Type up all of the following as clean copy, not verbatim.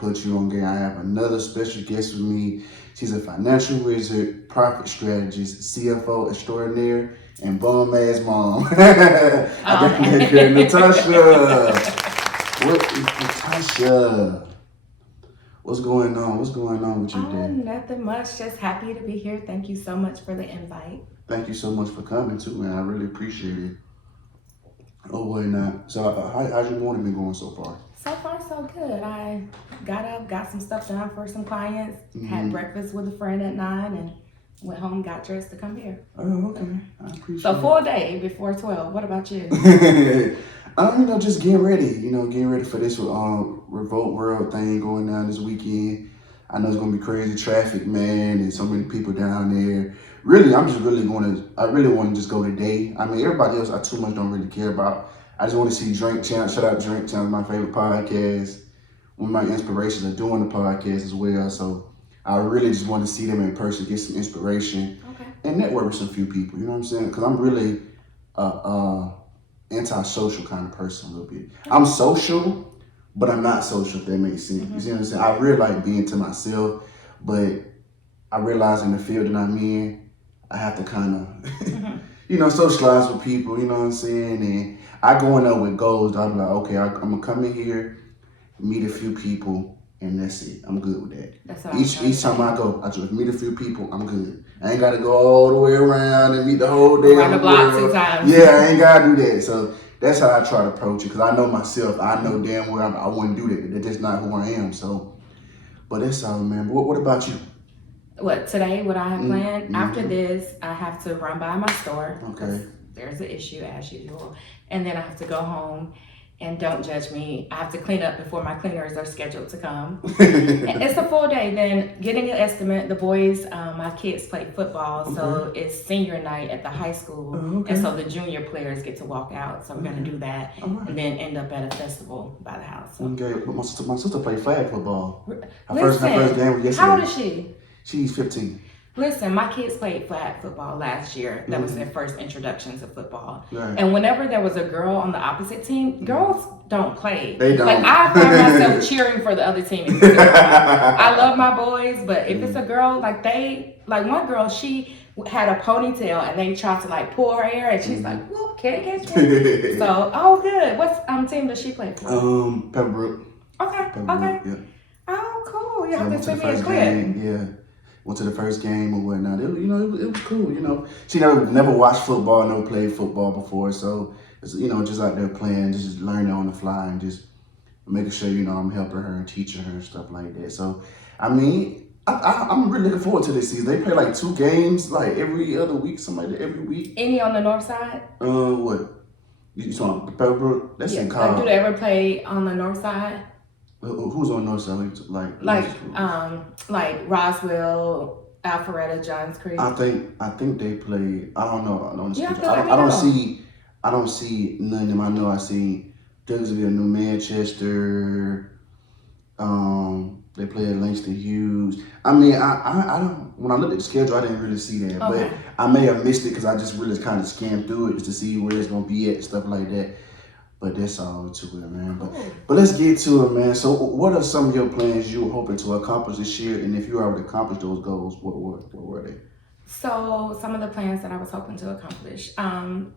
put you on game. I have another special guest with me. She's a financial wizard, profit strategist, CFO extraordinaire, and bum ass mom. I got to make her Natasha. What is Natasha? What's going on? What's going on with you today? Nothing much. Just happy to be here. Thank you so much for the invite. Thank you so much for coming too, man. I really appreciate it. Oh, why not? So, how's your morning been going so far? So far, so good. I got up, got some stuff done for some clients, had breakfast with a friend at 9, and went home, got dressed to come here. Oh, okay. I appreciate it. So full day before 12. What about you? Just getting ready. Getting ready for this Revolt World thing going down this weekend. I know it's gonna be crazy traffic, man, and so many people down there. Really, I really want to just go today. I mean, everybody else I too much don't really care about. I just want to see Drink Champ. Shout out Drink Champ, my favorite podcast. One of my inspirations of doing the podcast as well. So I really just want to see them in person, get some inspiration, and network with some few people. You know what I'm saying? Because I'm really anti-social kind of person a little bit. I'm social, but I'm not social, if that makes sense. You see what I'm saying? I really like being to myself, but I realize in the field that I'm in, I have to kind of, socialize with people, you know what I'm saying? And I go in there with goals. I'm like, okay, I'm going to come in here, meet a few people, and that's it. I'm good with that. That's what Each time I go, I just meet a few people, I'm good. I ain't got to go all the way around and meet the whole damn around the block 2 times. Yeah, I ain't got to do that. So that's how I try to approach it, because I know myself. I know damn well I wouldn't do that. That's just not who I am. So, but that's all, man. But what about you? What I have planned? After this, I have to run by my store. Okay. There's an issue as usual. And then I have to go home, and don't judge me, I have to clean up before my cleaners are scheduled to come. And it's a full day. Then getting an estimate. The boys, my kids play football, so it's senior night at the high school. And so the junior players get to walk out. So we're going to do that and then end up at a festival by the house. So. Okay, but my sister played flag football. Her Listen, first game was yesterday. How old is she? She's 15. Listen, my kids played flag football last year. That was their first introduction to football. Right. And whenever there was a girl on the opposite team, girls don't play. They don't. Like, I find myself cheering for the other team. I love my boys, but if it's a girl, like one girl, she had a ponytail and they tried to like pull her hair and she's like, whoop, can't catch me. So, good. What team does she play for? Pembroke. Okay. Yeah. Oh, cool. You have went to to the send me a first clip. game. Yeah. Went to the first game or whatnot. It was cool. She never watched football, never played football before, so it's, just out there playing, just learning on the fly and just making sure I'm helping her and teaching her and stuff like that. So I mean, I'm really looking forward to this season. They play like 2 games like every other week, something like that, every week. Any on the north side? What? You talking about Pembroke? That's in college. Do they ever play on the north side? Who's on the north side? Like Roswell, Alpharetta, Johns Creek. I think they play. I don't know. I don't see none of them. I know I see Douglasville, New Manchester. They play at Langston Hughes. I mean, I don't. When I looked at the schedule, I didn't really see that, but I may have missed it because I just really kind of scanned through it just to see where it's gonna be at and stuff like that. But that's all to it, man. But let's get to it, man. So what are some of your plans you were hoping to accomplish this year? And if you already accomplished those goals, what were they? So some of the plans that I was hoping to accomplish. 2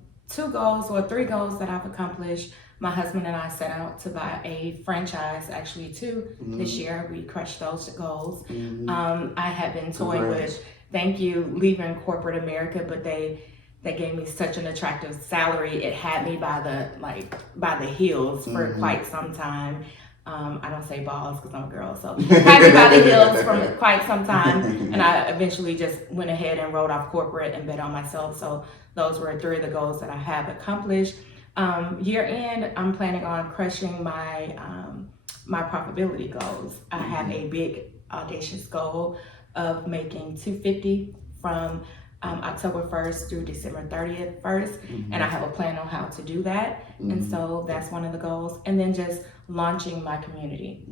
goals or 3 goals that I've accomplished. My husband and I set out to buy a franchise, actually 2 this year. We crushed those goals. I had been toying with, leaving corporate America, but they gave me such an attractive salary. It had me by the heels for quite some time. I don't say balls because I'm a girl, so had me by the heels for quite some time. And I eventually just went ahead and wrote off corporate and bet on myself. So those were 3 of the goals that I have accomplished. Year end, I'm planning on crushing my profitability goals. I have a big audacious goal of making $250 from October 1st through December 30th first, and I have a plan on how to do that. And so that's one of the goals. And then just launching my community.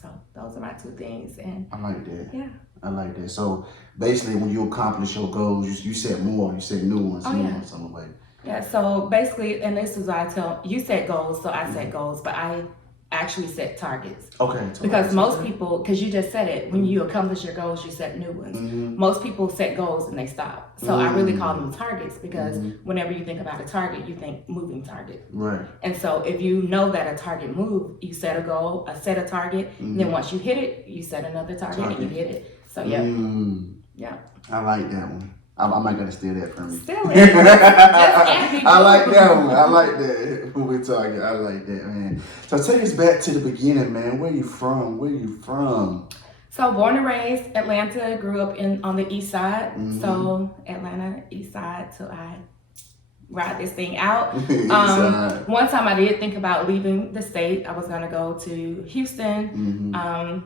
So those are my 2 things. And I like that. Yeah. I like that. So basically, when you accomplish your goals, you set more. You set new ones. Some way. Yeah. So basically, and this is what I tell you: set goals, so I set goals, but I actually set targets. Okay. Because most people, because you just said it, when you accomplish your goals, you set new ones. Most people set goals and they stop. So I really call them targets, because whenever you think about a target, you think moving target. Right. And so if you know that a target moved, you set a goal, set a target, and then once you hit it, you set another target and you hit it. So yeah. Yeah. I like that one. I might gotta steal that from you. Steal it. I like that one. I like that. When we're talking, I like that, man. So take us back to the beginning, man. Where you from? Where you from? So born and raised Atlanta, grew up on the east side. So Atlanta, east side, till I ride this thing out. One time I did think about leaving the state. I was gonna go to Houston. And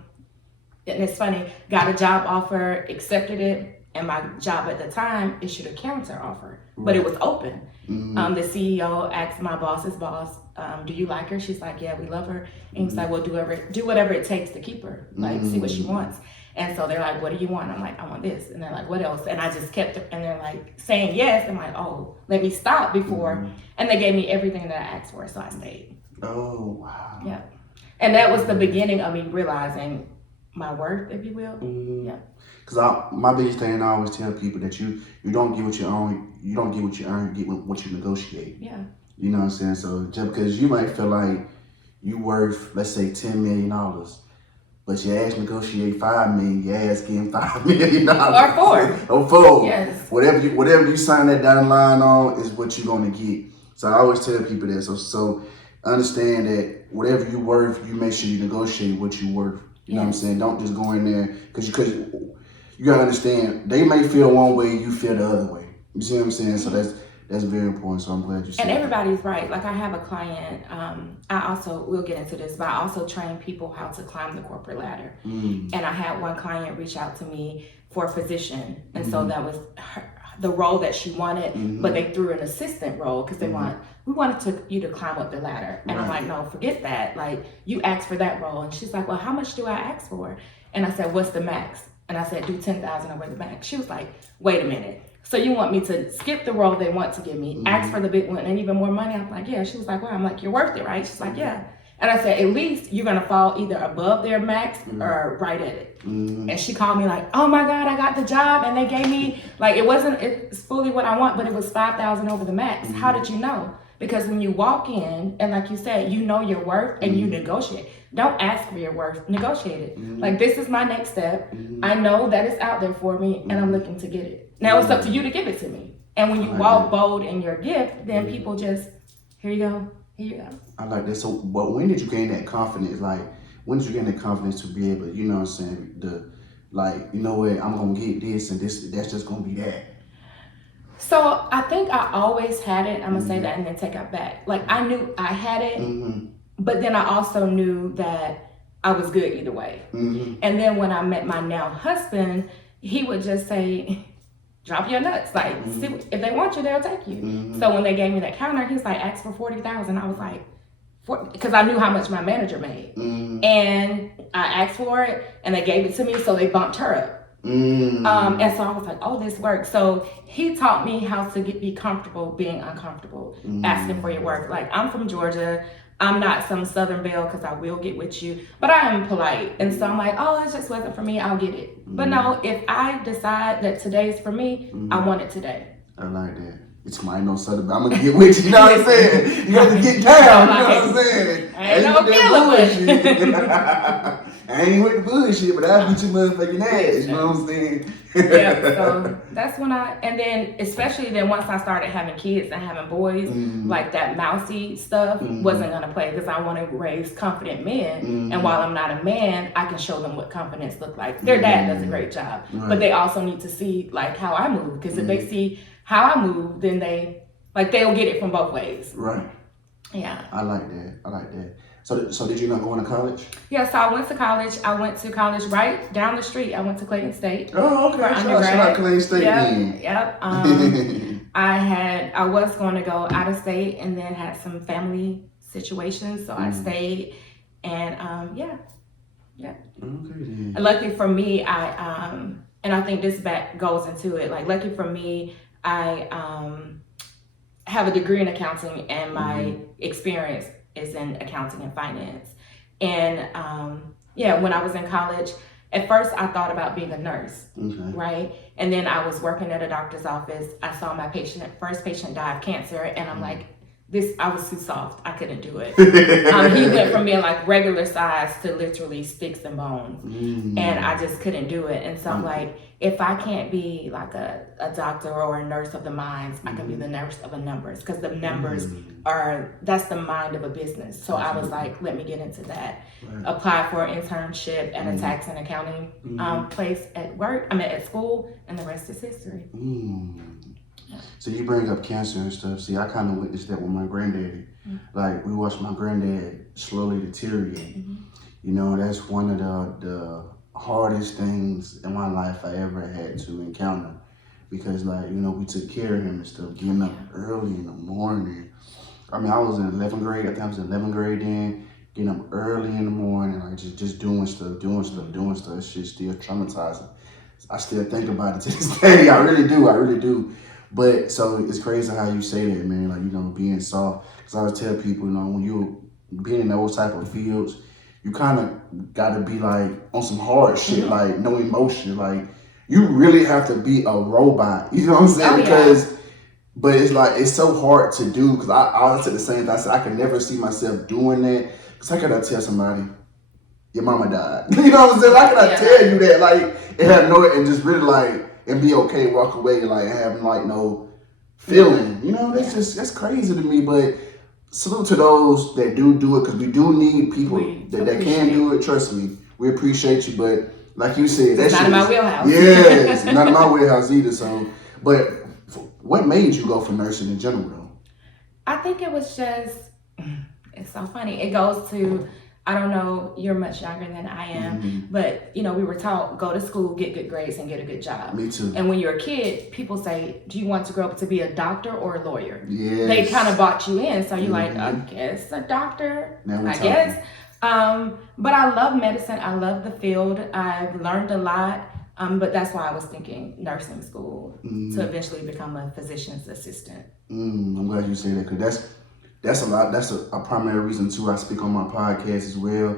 it's funny, got a job offer, accepted it. And my job at the time issued a counter offer, but it was open. The CEO asked my boss's boss, do you like her? She's like, yeah, we love her. And he was like, well, do whatever it takes to keep her, like see what she wants. And so they're like, what do you want? I'm like, I want this. And they're like, what else? And I just kept, and they're like saying yes. I'm like, oh, let me stop before. And they gave me everything that I asked for, so I stayed. Oh, wow. Yeah. And that was the beginning of me realizing my worth, if you will. Yeah. Because my biggest thing, I always tell people that you don't get what you earn, you get what you negotiate. Yeah. You know what I'm saying? So just because you might feel like you worth, let's say, $10 million, but your ass negotiate $5 million, your ass getting $5 million. Or four. Yes. Whatever you sign that dotted line on is what you're gonna get. So I always tell people that. So understand that whatever you worth, you make sure you negotiate what you worth. You know what I'm saying? Don't just go in there because you gotta understand, they may feel one way, you feel the other way. You see what I'm saying? So that's very important. So I'm glad you said that. And everybody's right. Like I have a client, we'll get into this, but I also train people how to climb the corporate ladder. And I had one client reach out to me for a position. And so that was the role that she wanted, but they threw an assistant role because we wanted you to climb up the ladder. And I'm like, no, forget that. Like you asked for that role. And she's like, well, how much do I ask for? And I said, what's the max? And I said, do 10,000 over the max. She was like, wait a minute. So you want me to skip the role they want to give me, ask for the big one and even more money? I'm like, yeah. She was like, well, I'm like, you're worth it, right? She's like, yeah. And I said, at least you're gonna fall either above their max or right at it. And she called me like, oh my God, I got the job. And they gave me, like, it's fully what I want, but it was 5,000 over the max. How did you know? Because when you walk in, and like you said, you know your worth and you negotiate. Don't ask for your worth, negotiate it. Like, this is my next step. I know that it's out there for me and I'm looking to get it. Now it's up to you to give it to me. And when you walk bold in your gift, then people just, here you go, here you go. I like that. So, but when did you gain that confidence? Like, when did you gain that confidence to be able, you know what I'm saying, you know what, I'm going to get this and that's just going to be that. So I think I always had it. I'm going to say that and then take it back. Like I knew I had it, but then I also knew that I was good either way. And then when I met my now husband, he would just say, drop your nuts. Like, see, if they want you, they'll take you. So when they gave me that counter, he's like, ask for 40,000. I was like, because I knew how much my manager made. And I asked for it and they gave it to me. So they bumped her up. And so I was like, oh, this works. So he taught me how to be comfortable being uncomfortable, asking for your work. Like, I'm from Georgia. I'm not some Southern belle because I will get with you, but I am polite. And so I'm like, oh, it just wasn't for me. I'll get it. But no, if I decide that today's for me, I want it today. I like that. It's my no Southern, but I'm going to get with you. You know what I'm saying? You got to get down. You know what I'm saying? I ain't no bullshit. I ain't with the bullshit, but I'll beat your motherfucking ass. You know what I'm saying? Yeah, so that's when and then especially then once I started having kids and having boys, like that mousy stuff wasn't going to play because I want to raise confident men. And while I'm not a man, I can show them what confidence looks like. Their dad does a great job, but they also need to see like how I move, because if they see how I move, then they'll get it from both ways. Right. Yeah. I like that. So did you not go into college? Yeah, so I went to college. I went to college right down the street. I went to Clayton State. Oh, okay. Shout out Clayton State. Yep. I was going to go out of state and then had some family situations, so I stayed. And yeah. Okay. Then. Luckily for me, and I think this goes into it. Like, lucky for me, I have a degree in accounting, and my experience is in accounting and finance. And when I was in college, at first I thought about being a nurse, right? And then I was working at a doctor's office. I saw my first patient die of cancer, and I'm like, I was too soft. I couldn't do it. He went from being like regular size to literally sticks and bones. And I just couldn't do it. And so I'm like, if I can't be like a doctor or a nurse of the minds, I can be the nurse of the numbers, because the numbers that's the mind of a business. So I was like, let me get into that. Apply for an internship at a tax and accounting place at school, and the rest is history. So you bring up cancer and stuff. See, I kind of witnessed that with my granddaddy. Like, we watched my granddad slowly deteriorate. You know, that's one of the hardest things in my life I ever had to encounter, because, like, you know, we took care of him and stuff, getting up early in the morning. I mean, I was in 11th grade. I think I was in 11th grade then. Getting up early in the morning, like just doing stuff. It's just still traumatizing. I still think about it to this day. I really do. But so it's crazy how you say that, man. Like, you know, being soft. Because I always tell people, you know, when you being in those type of fields, you kind of got to be like on some hard shit, like no emotion. Like, you really have to be a robot. You know what I'm saying? But it's like, it's so hard to do. Because I said the same thing. I said, I could never see myself doing that. Because how could I tell somebody, your mama died? You know what I'm saying? How could I tell you that? Like, and have and just really like, and be okay, walk away, like, having like no feeling. You know, that's crazy to me. But salute to those that do it, because we do need people that can do it. Trust me, we appreciate you. But like you said, that's not in my wheelhouse. Yeah, it's not in my wheelhouse either. So, but what made you go for nursing in general, though? I think it was just, it's so funny. It goes to, I don't know, you're much younger than I am, but, you know, we were taught, go to school, get good grades, and get a good job. Me too. And when you're a kid, people say, do you want to grow up to be a doctor or a lawyer? Yes. They kind of bought you in. So you're like, I guess a doctor, I guess. But I love medicine. I love the field. I've learned a lot. But that's why I was thinking nursing school to eventually become a physician's assistant. I'm glad you say that, because that's a lot. That's a primary reason too. I speak on my podcast as well,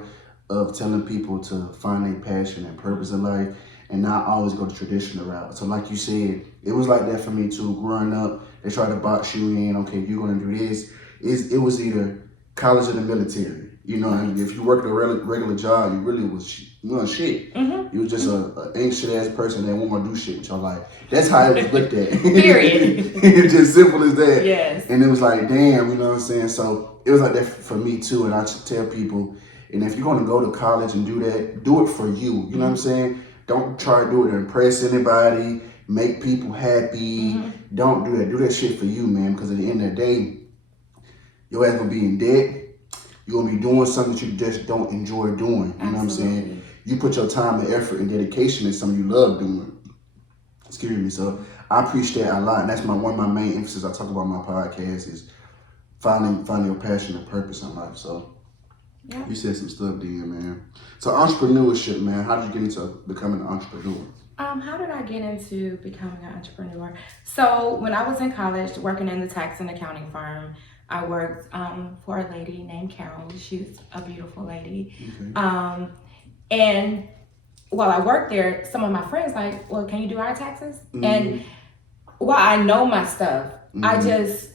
of telling people to find their passion and purpose in life, and not always go the traditional route. So like you said, it was like that for me too. Growing up, they tried to box you in. Okay, you're gonna do this. It was either college or the military. You know, if you worked a regular job, you really was shit. You was just a anxious ass person that won't want to do shit with your life. That's how it was looked at. Period. It's just simple as that. Yes. And it was like, damn, you know what I'm saying? So it was like that for me too. And I tell people, and if you're going to go to college and do that, do it for you. You know what I'm saying? Don't try to do it to impress anybody, make people happy. Don't do that. Do that shit for you, man. Because at the end of the day, your ass gonna be in debt. You're gonna be doing something that you just don't enjoy doing. You know what I'm saying? You put your time and effort and dedication in something you love doing. Excuse me. So I appreciate that a lot. And that's one of my main emphasis I talk about on my podcast is finding your passion and purpose in life. So you said some stuff there, man. So entrepreneurship, man. How did you get into becoming an entrepreneur? How did I get into becoming an entrepreneur? So when I was in college working in the tax and accounting firm, I worked for a lady named Carol. She's a beautiful lady. And while I worked there, some of my friends like, well, can you do our taxes? And while I know my stuff, I just,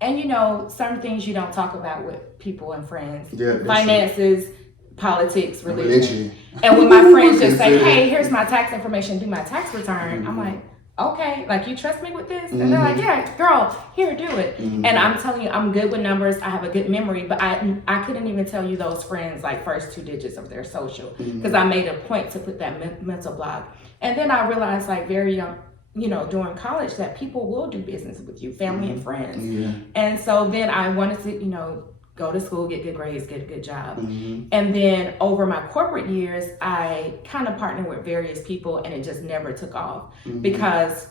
and you know, certain things you don't talk about with people and friends. Finances, politics, religion. And when my friends just say, hey, here's my tax information, do my tax return, I'm like, okay, like, you trust me with this? And they're like, yeah, girl, here, do it. And I'm telling you, I'm good with numbers. I have a good memory, but I couldn't even tell you those friends, like, first 2 digits of their social, because I made a point to put that mental block. And then I realized, like, very young, you know, during college, that people will do business with you, family and friends. And so then I wanted to, you know, go to school, get good grades, get a good job. And then over my corporate years, I kind of partnered with various people, and it just never took off because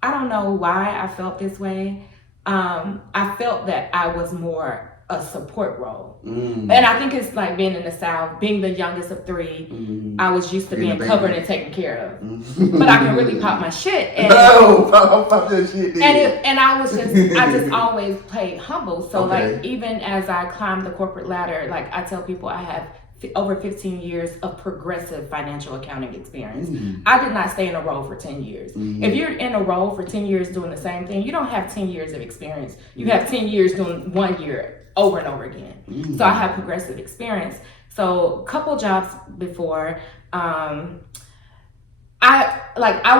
I don't know why I felt this way. I felt that I was more a support role. And I think it's like being in the South, being the youngest of three, I was used to being covered and taken care of. But I can really pop my shit. And, pop your shit. And I just always played humble. So like even as I climbed the corporate ladder, like I tell people I have over 15 years of progressive financial accounting experience. I did not stay in a role for 10 years. If you're in a role for 10 years doing the same thing, you don't have 10 years of experience. You have 10 years doing 1 year over and over again. So I have progressive experience. So a couple jobs before, I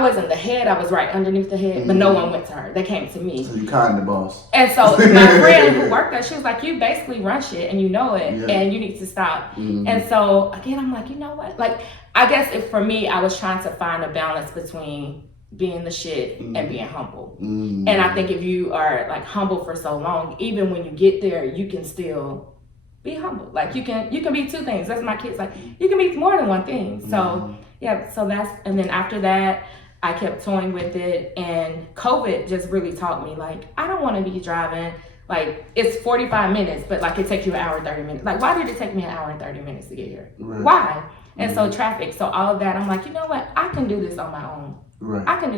wasn't the head, I was right underneath the head, but no one went to her. They came to me. So you kind of the boss. And so my friend who worked there, she was like, you basically run shit and you know it and you need to stop. And so again, I'm like, you know what? Like, I guess for me, I was trying to find a balance between being the shit and being humble. And I think if you are like humble for so long, even when you get there, you can still be humble. Like you can be two things. That's my kids. Like you can be more than one thing. So yeah, so and then after that, I kept toying with it, and COVID just really taught me, like, I don't want to be driving, like, it's 45 minutes, but like it takes you an hour and 30 minutes. Like, why did it take me an hour and 30 minutes to get here? Right. Why? And so traffic, so all of that, I'm like, you know what? I can do this on my own. Right. I can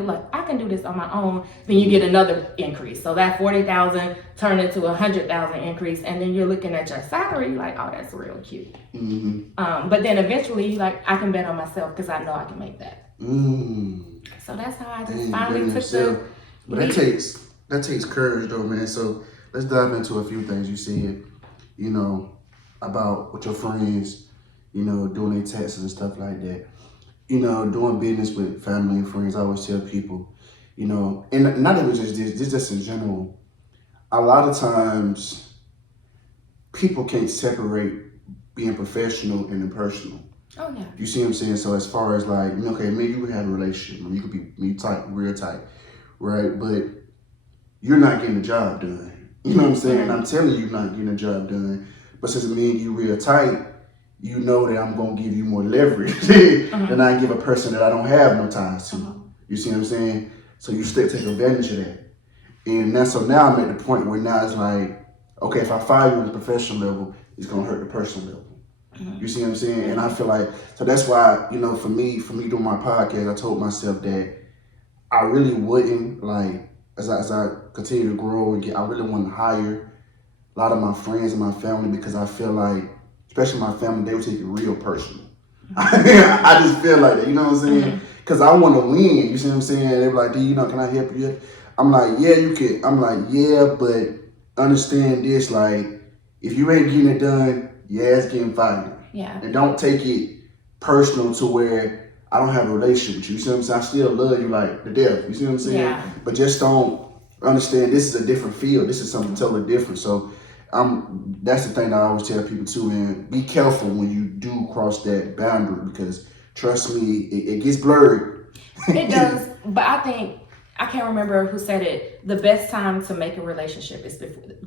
do this on my own. Then you get another increase. So that 40,000 turned into 100,000 increase, and then you're looking at your salary like, oh, that's real cute. But then eventually, like, I can bet on myself because I know I can make that. So that's how I just finally took the. But that takes courage, though, man. So let's dive into a few things you said. You know, about with your friends. You know, doing their taxes and stuff like that. You know, doing business with family and friends, I always tell people, you know, and not even just this just in general, a lot of times people can't separate being professional and impersonal. Oh, yeah. You see what I'm saying? So as far as like, okay, maybe you have a relationship, you could be tight, real tight, right? But you're not getting the job done. You know what I'm saying? I'm telling you, you're not getting the job done. But since me and you real tight, you know that I'm going to give you more leverage than I give a person that I don't have no ties to. You see what I'm saying? So you still take advantage of that. And so now I'm at the point where now it's like, okay, if I fire you on the professional level, it's going to hurt the personal level. You see what I'm saying? And I feel like, so that's why, you know, for me doing my podcast, I told myself that I really wouldn't, like, as I continue to grow and I really want to hire a lot of my friends and my family, because I feel like, especially my family, they would take it real personal. I just feel like that, you know what I'm saying? Because I want to win, you see what I'm saying? They were like, you know, can I help you? I'm like, yeah, you can. I'm like, yeah, but understand this, like, if you ain't getting it done, your ass getting fired. Yeah. And don't take it personal to where I don't have a relationship with you. You see what I'm saying? I still love you like the death. You see what I'm saying? Yeah. But just don't understand this is a different field. This is something totally different. So that's the thing that I always tell people too, man. Be careful when you do cross that boundary, because trust me, it gets blurred. It does, but I think, I can't remember who said it, the best time to make a relationship is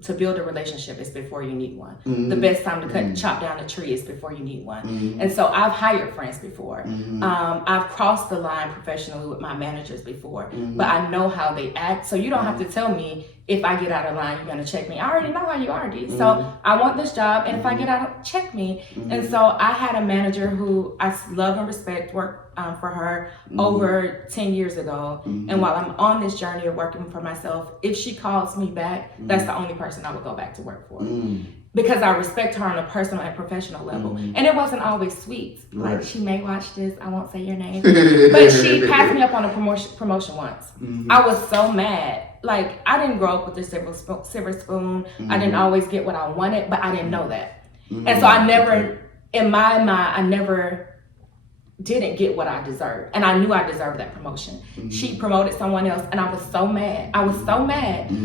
to build a relationship is before you need one. The best time to chop down a tree is before you need one. And so I've hired friends before. I've crossed the line professionally with my managers before, but I know how they act. So you don't have to tell me if I get out of line, you're going to check me. I already know how you are, D. So I want this job, and if I get out, check me. And so I had a manager who I love and respect, worked for her over 10 years ago. And while I'm on this journey of working for myself, if she calls me back, that's the only person I would go back to work for. Because I respect her on a personal and professional level. And it wasn't always sweet. Right. Like, she may watch this, I won't say your name. But she passed me up on a promotion once. I was so mad. Like, I didn't grow up with a silver spoon. I didn't always get what I wanted, but I didn't know that. And so I never, in my mind, I never didn't get what I deserved. And I knew I deserved that promotion. She promoted someone else, and I was so mad.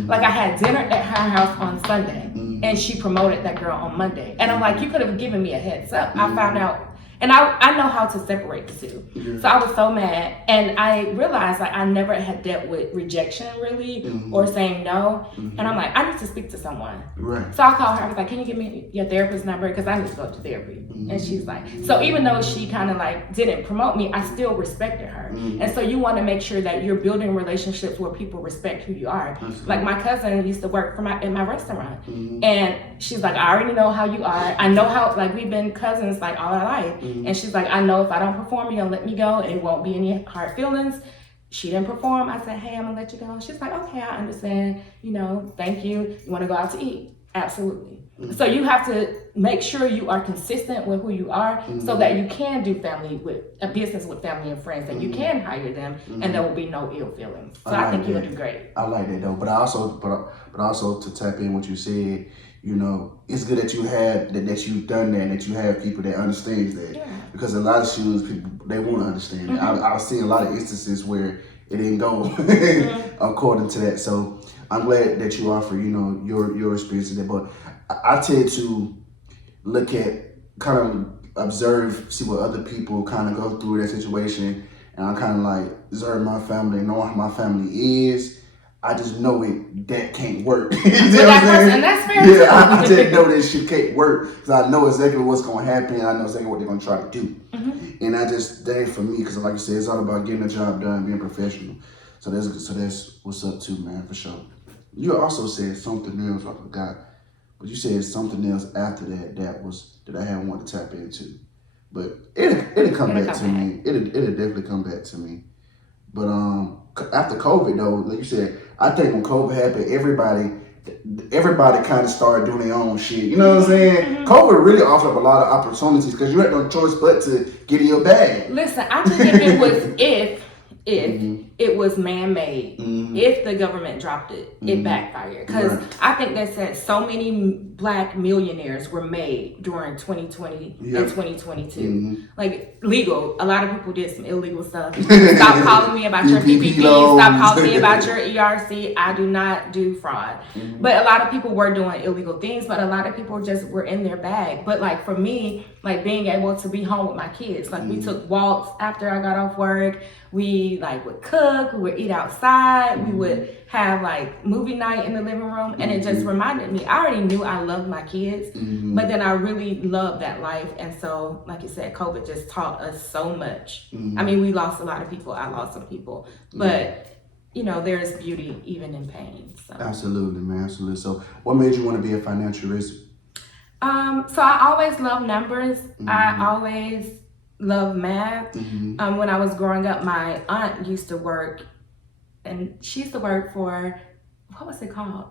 Like, I had dinner at her house on Sunday, and she promoted that girl on Monday. And I'm like, you could have given me a heads up. I found out, And I know how to separate the two. Yeah. So I was so mad. And I realized like I never had dealt with rejection really or saying no. And I'm like, I need to speak to someone. Right. So I called her. I was like, can you give me your therapist's number? Because I need to go to therapy. And she's like, so even though she kind of like didn't promote me, I still respected her. And so you want to make sure that you're building relationships where people respect who you are. Absolutely. Like my cousin used to work in my restaurant. And she's like, I already know how you are. I know how, like we've been cousins like all our life. And she's like, I know if I don't perform, you're gonna let me go and it won't be any hard feelings. She didn't perform. I said, hey, I'm gonna let you go. She's like, okay, I understand. You know, thank you. You wanna go out to eat? Absolutely. So you have to make sure you are consistent with who you are so that you can do business with family and friends, and you can hire them and there will be no ill feelings. So I think you'll do great. I like that though. But also to tap in what you said, you know, it's good that you have that you've done that and that you have people that understands that. Yeah. Because a lot of shoes people they want to understand it. I've seen a lot of instances where it didn't go according to that. So I'm glad that you offer, you know, your experience in that. But I tend to look at, kind of observe, see what other people kind of go through that situation, and I kind of like observe my family, know how my family is. I just know that can't work. You know what I'm saying? And that's fair. Yeah, I just know that shit can't work because I know exactly what's going to happen. I know exactly what they're going to try to do. And that ain't for me because, like you said, it's all about getting the job done, being professional. So that's what's up too, man, for sure. You also said something else I forgot, but you said something else after that I hadn't wanted to tap into. But it'll come back to me. It'll definitely come back to me. But after COVID though, like you said, I think when COVID happened, everybody kind of started doing their own shit. You know what I'm saying? COVID really offered up a lot of opportunities because you had no choice but to get in your bag. Listen, I think if it was it was man-made, if the government dropped it, it backfired. Because I think they said so many black millionaires were made during 2020 and 2022. Like legal, a lot of people did some illegal stuff. Stop calling me about your PPP. Stop calling me about your ERC. I do not do fraud. But a lot of people were doing illegal things, but a lot of people just were in their bag. But like for me, like being able to be home with my kids, like we took walks after I got off work. We like would cook, we would eat outside, we would have like movie night in the living room, and it just reminded me, I already knew I loved my kids, but then I really loved that life. And so, like you said, COVID just taught us so much. I mean, we lost a lot of people, I lost some people, but you know, there's beauty even in pain. So. Absolutely, man, absolutely. So what made you want to be a financial risk? So I always loved numbers. I always love math. When I was growing up, my aunt used to work, and she used to work for, what was it called?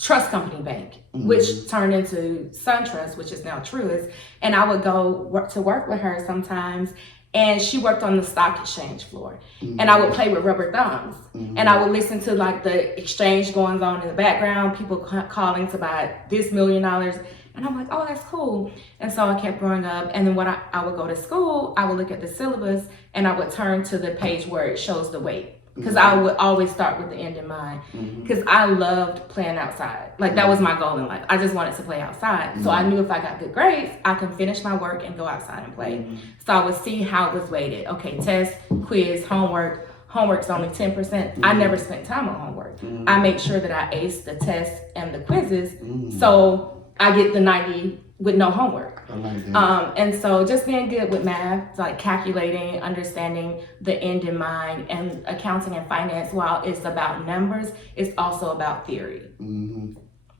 Trust Company Bank, which turned into SunTrust, which is now Truist. And I would go to work with her sometimes, and she worked on the stock exchange floor. And I would play with rubber thumbs. And I would listen to like the exchange going on in the background, people calling to buy this $1 million. And I'm like, oh, that's cool. And so I kept growing up. And then when I would go to school, I would look at the syllabus and I would turn to the page where it shows the weight. Because I would always start with the end in mind. Because I loved playing outside. Like that was my goal in life. I just wanted to play outside. So I knew if I got good grades, I can finish my work and go outside and play. So I would see how it was weighted. Okay, test, quiz, homework. Homework's only 10%. I never spent time on homework. I make sure that I ace the tests and the quizzes. So I get the 90 with no homework. I like that. And so just being good with math, like calculating, understanding the end in mind, and accounting and finance, while it's about numbers, it's also about theory.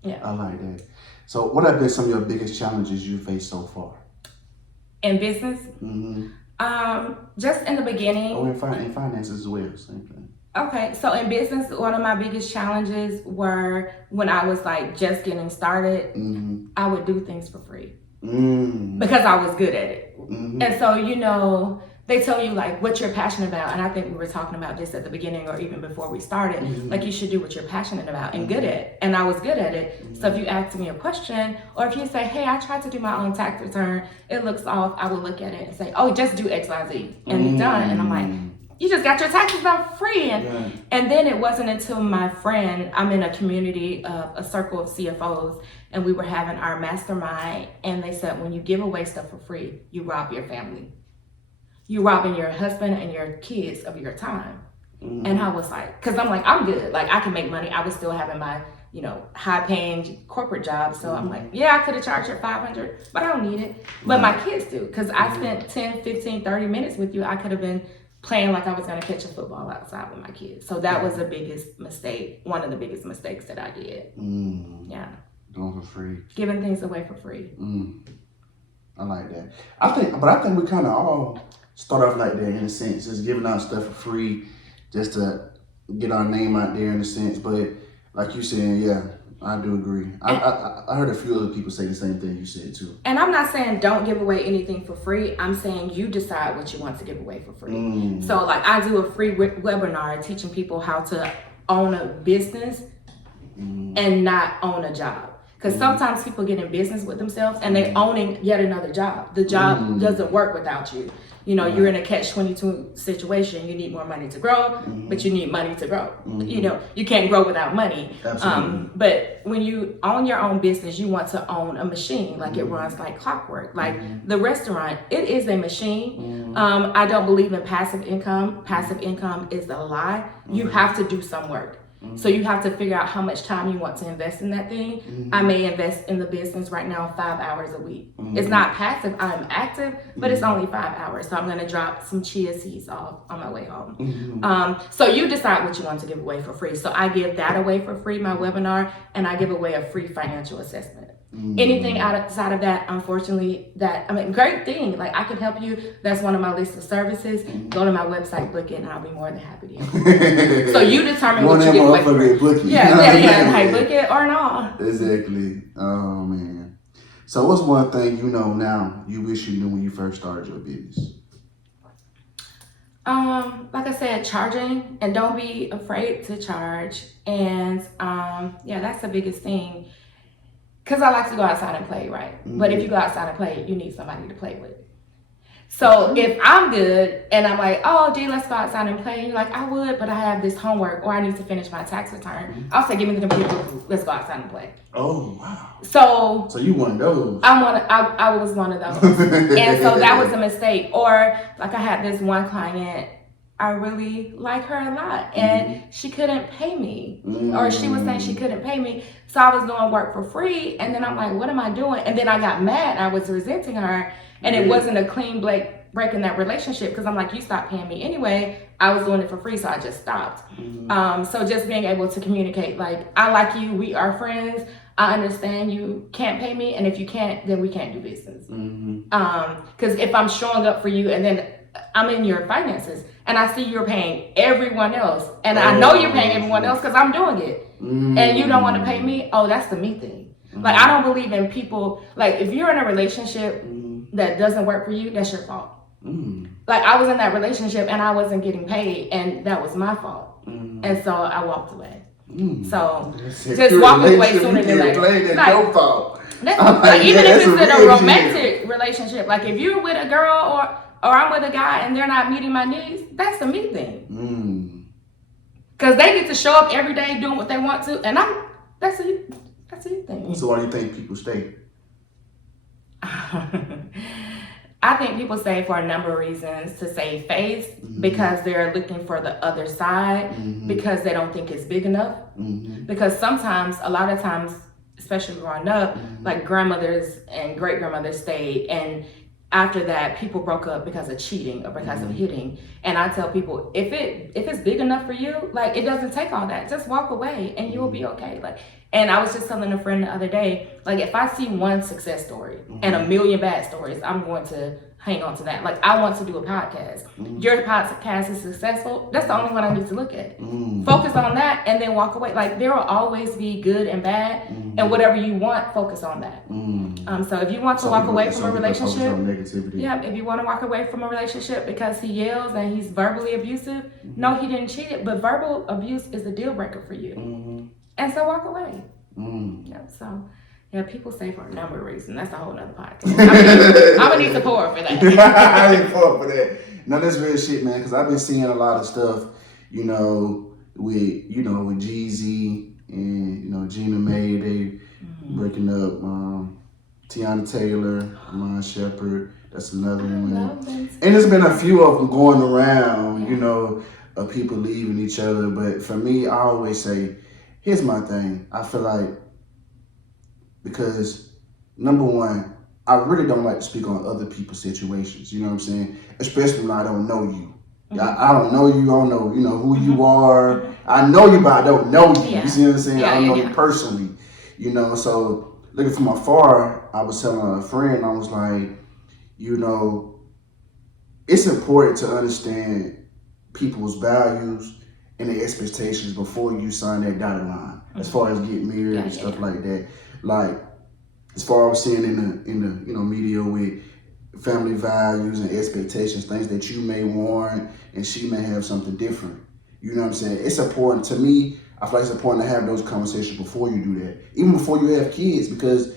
Yeah. I like that. So what have been some of your biggest challenges you faced so far? In business? Just in the beginning. Oh, in finance as well, same thing. Okay, so in business, one of my biggest challenges were when I was like just getting started, I would do things for free because I was good at it. And so, you know, they tell you like what you're passionate about. And I think we were talking about this at the beginning or even before we started, like you should do what you're passionate about and good at. And I was good at it. So if you ask me a question, or if you say, hey, I tried to do my own tax return, it looks off, I will look at it and say, oh, just do X, Y, Z and done. And I'm like, you just got your taxes done for free. And then it wasn't until my friend, I'm in a community of a circle of CFOs, and we were having our mastermind, and they said, when you give away stuff for free, you rob your family. You're robbing your husband and your kids of your time. And I was like, because I'm like, I'm good. Like, I can make money. I was still having my, high paying corporate job. So I'm like, yeah, I could have charged her $500, but I don't need it. But my kids do, because I spent 10, 15, 30 minutes with you. I could have been playing like I was going to catch a football outside with my kids. So that was the biggest mistake, one of the biggest mistakes that I did. Yeah. Doing for free. Giving things away for free. I like that. I think we kind of all start off like that in a sense, just giving out stuff for free, just to get our name out there in a sense. But like you said, yeah, I do agree. I heard a few other people say the same thing you said too. And I'm not saying don't give away anything for free. I'm saying you decide what you want to give away for free. So like I do a free webinar teaching people how to own a business and not own a job. Because sometimes people get in business with themselves and they owning yet another job. The job doesn't work without you. You're in a catch-22 situation. You need more money to grow, but you need money to grow. You can't grow without money. But when you own your own business, you want to own a machine. Like it runs like clockwork. Like the restaurant, it is a machine. I don't believe in passive income. Passive income is a lie. You have to do some work. So you have to figure out how much time you want to invest in that thing. I may invest in the business right now 5 hours a week. It's not passive, I'm active, but it's only 5 hours. So I'm going to drop some chia seeds off on my way home. So you decide what you want to give away for free. So I give that away for free, my webinar, and I give away a free financial assessment. Anything outside of that, unfortunately, great thing. Like I can help you. That's one of my list of services. Go to my website, book it, and I'll be more than happy to help you. So you determine what you give away for free. Yeah. Hey, book it or not. Exactly. Oh man. So what's one thing you know now you wish you knew when you first started your business? Like I said, charging, and don't be afraid to charge. And that's the biggest thing. Because I like to go outside and play, right? But if you go outside and play, you need somebody to play with. So if I'm good and I'm like, oh, D, let's go outside and play. And you're like, I would, but I have this homework or I need to finish my tax return. I'll say, give me the computer. Let's go outside and play. Oh, wow. So you one of those. I was one of those. And so that was a mistake. Or like I had this one client, I really like her a lot, and she couldn't pay me, or she was saying she couldn't pay me. So I was doing work for free, and then I'm like, what am I doing? And then I got mad. I was resenting her, and it wasn't a clean break in that relationship, because I'm like, you stopped paying me anyway. I was doing it for free, so I just stopped. So just being able to communicate, like, I like you, we are friends, I understand you can't pay me, and if you can't, then we can't do business. Because if I'm showing up for you and then I'm in your finances and I see you're paying everyone else, and I know you're paying everyone else because I'm doing it, and you don't want to pay me, that's the me thing. Like, I don't believe in people, like, if you're in a relationship that doesn't work for you, that's your fault. Like, I was in that relationship and I wasn't getting paid, and that was my fault. And so I walked away. So just walking away sooner than later. That's your fault. Like, even if it's in a romantic relationship, like if you're with a girl or I'm with a guy and they're not meeting my needs, that's the me thing. Because they get to show up every day doing what they want to, and that's a you thing. So why do you think people stay? I think people stay for a number of reasons. To save face, because they're looking for the other side, because they don't think it's big enough. Because sometimes, a lot of times, especially growing up, like grandmothers and great grandmothers stayed, and after that, people broke up because of cheating or because of hitting. And I tell people, if it's big enough for you, like, it doesn't take all that. Just walk away and you will be okay. Like, and I was just telling a friend the other day, like, if I see one success story and a million bad stories, I'm going to hang on to that. Like, I want to do a podcast. Your podcast is successful. That's the only one I need to look at. Focus on that and then walk away. Like, there will always be good and bad, and whatever you want, focus on that. So if you want to walk away from a relationship, if you want to walk away from a relationship because he yells and he's verbally abusive, no, he didn't cheat it, but verbal abuse is a deal breaker for you. And so walk away. People say for a number of reasons. That's a whole nother podcast. I'm gonna need support for that. I need support for that. No, that's real shit, man. Because I've been seeing a lot of stuff, with Jeezy and Gina May. They breaking up. Tiana Taylor, Amon Shepard. That's another one. And there's been a few of them going around. Of people leaving each other. But for me, I always say, here's my thing. I feel like because number one, I really don't like to speak on other people's situations. You know what I'm saying? Especially when I don't know you. I don't know you. I don't know, who you are. I know you, but I don't know you. Yeah. You see what I'm saying? Yeah, I don't know you personally. So looking from afar, I was telling a friend, I was like, it's important to understand people's values and their expectations before you sign that dotted line. As far as getting married and stuff like that. Like, as far as I was seeing in the media with family values and expectations, things that you may want and she may have something different. You know what I'm saying? It's important to me. I feel like it's important to have those conversations before you do that, even before you have kids, because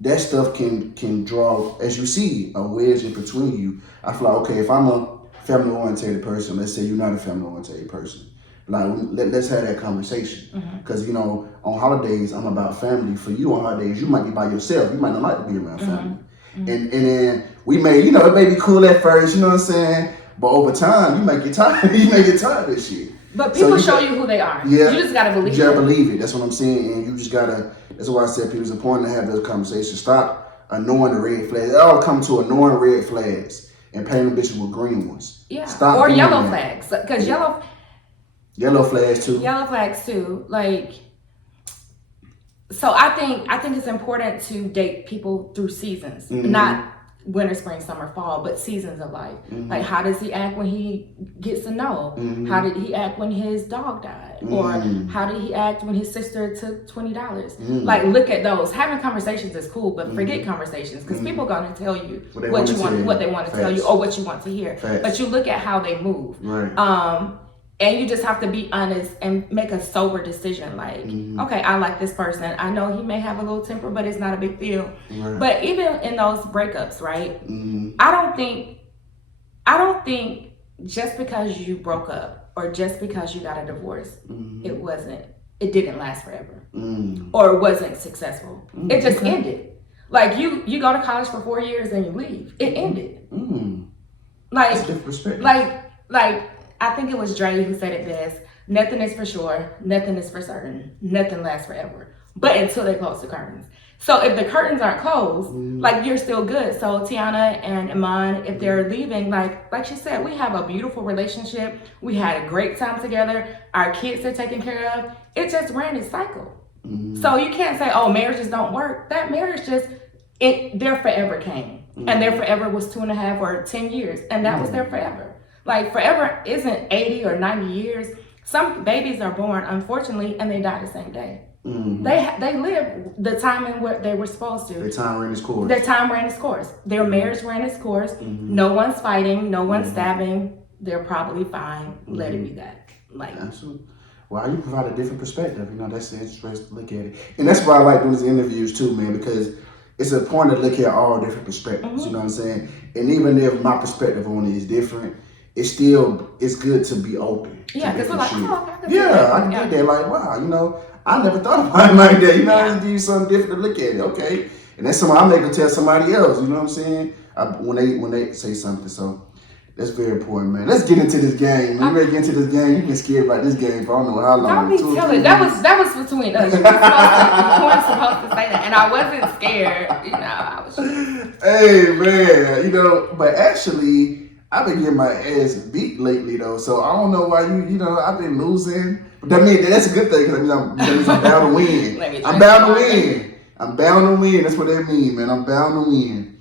that stuff can draw, as you see, a wedge in between you. I feel like, okay, if I'm a family-oriented person, let's say you're not a family-oriented person, like let's have that conversation. Because on holidays I'm about family. For you on holidays you might be by yourself. You might not like to be around family. And then we may, it may be cool at first, you know what I'm saying? But over time you might get tired. You may get tired of this shit. But people show you who they are. Yeah, you just gotta believe it. You gotta believe it. That's what I'm saying. And you just gotta. That's why I said it's important to have those conversations. Stop annoying the red flags. It all come to annoying red flags and paint them bitches with green ones. Yeah. Stop or yellow that. flags, because yellow flags too. Yellow flags too. Like, so I think it's important to date people through seasons, not winter, spring, summer, fall, but seasons of life. Like, how does he act when he gets to know? How did he act when his dog died? Or how did he act when his sister took $20? Like, look at those. Having conversations is cool, but forget conversations, because people are going to tell you what they want to tell you, or what you want to hear. But you look at how they move. Right. And you just have to be honest and make a sober decision. Like, okay, I like this person. I know he may have a little temper, but it's not a big deal. Right. But even in those breakups, right? I don't think just because you broke up or just because you got a divorce, it didn't last forever, or it wasn't successful. It just ended. Like, you go to college for 4 years and you leave. It ended. Like, that's different perspective. Like. I think it was Dre who said it best. Nothing is for sure. Nothing is for certain. Nothing lasts forever. But until they close the curtains. So if the curtains aren't closed, like, you're still good. So Tiana and Iman, if they're leaving, like she said, we have a beautiful relationship. We had a great time together. Our kids are taken care of. It just ran its cycle. So you can't say, oh, marriages don't work. That marriage their forever came. And their forever was 2.5 or 10 years. And that was their forever. Like, forever isn't 80 or 90 years. Some babies are born, unfortunately, and they die the same day. They live the time in what they were supposed to. Their time ran its course. Their marriage ran its course. No one's fighting. No one's stabbing. They're probably fine. Let it be that. Like, absolutely. Well, you provide a different perspective. That's interesting to look at it. And that's why I like doing these interviews too, man, because it's important to look at all different perspectives. You know what I'm saying? And even if my perspective on it is different, it's good to be open. Yeah, because we're like, oh, I can get that. Like, wow, I never thought about it like that. It's give you something different to look at it. Okay, and that's something I'm able to tell somebody else. You know what I'm saying? When they say something. So that's very important, man. Let's get into this game. When you ready to get into this game, you've been scared about this game for I don't know how long. Don't be telling. That was between us. You weren't supposed to say that, and I wasn't scared. I was. Hey, man. But actually, I've been getting my ass beat lately though, so I don't know why I've been losing. But that's a good thing, because that means I'm bound to win. I'm bound to win. I'm bound to win. That's what that means, man. I'm bound to win.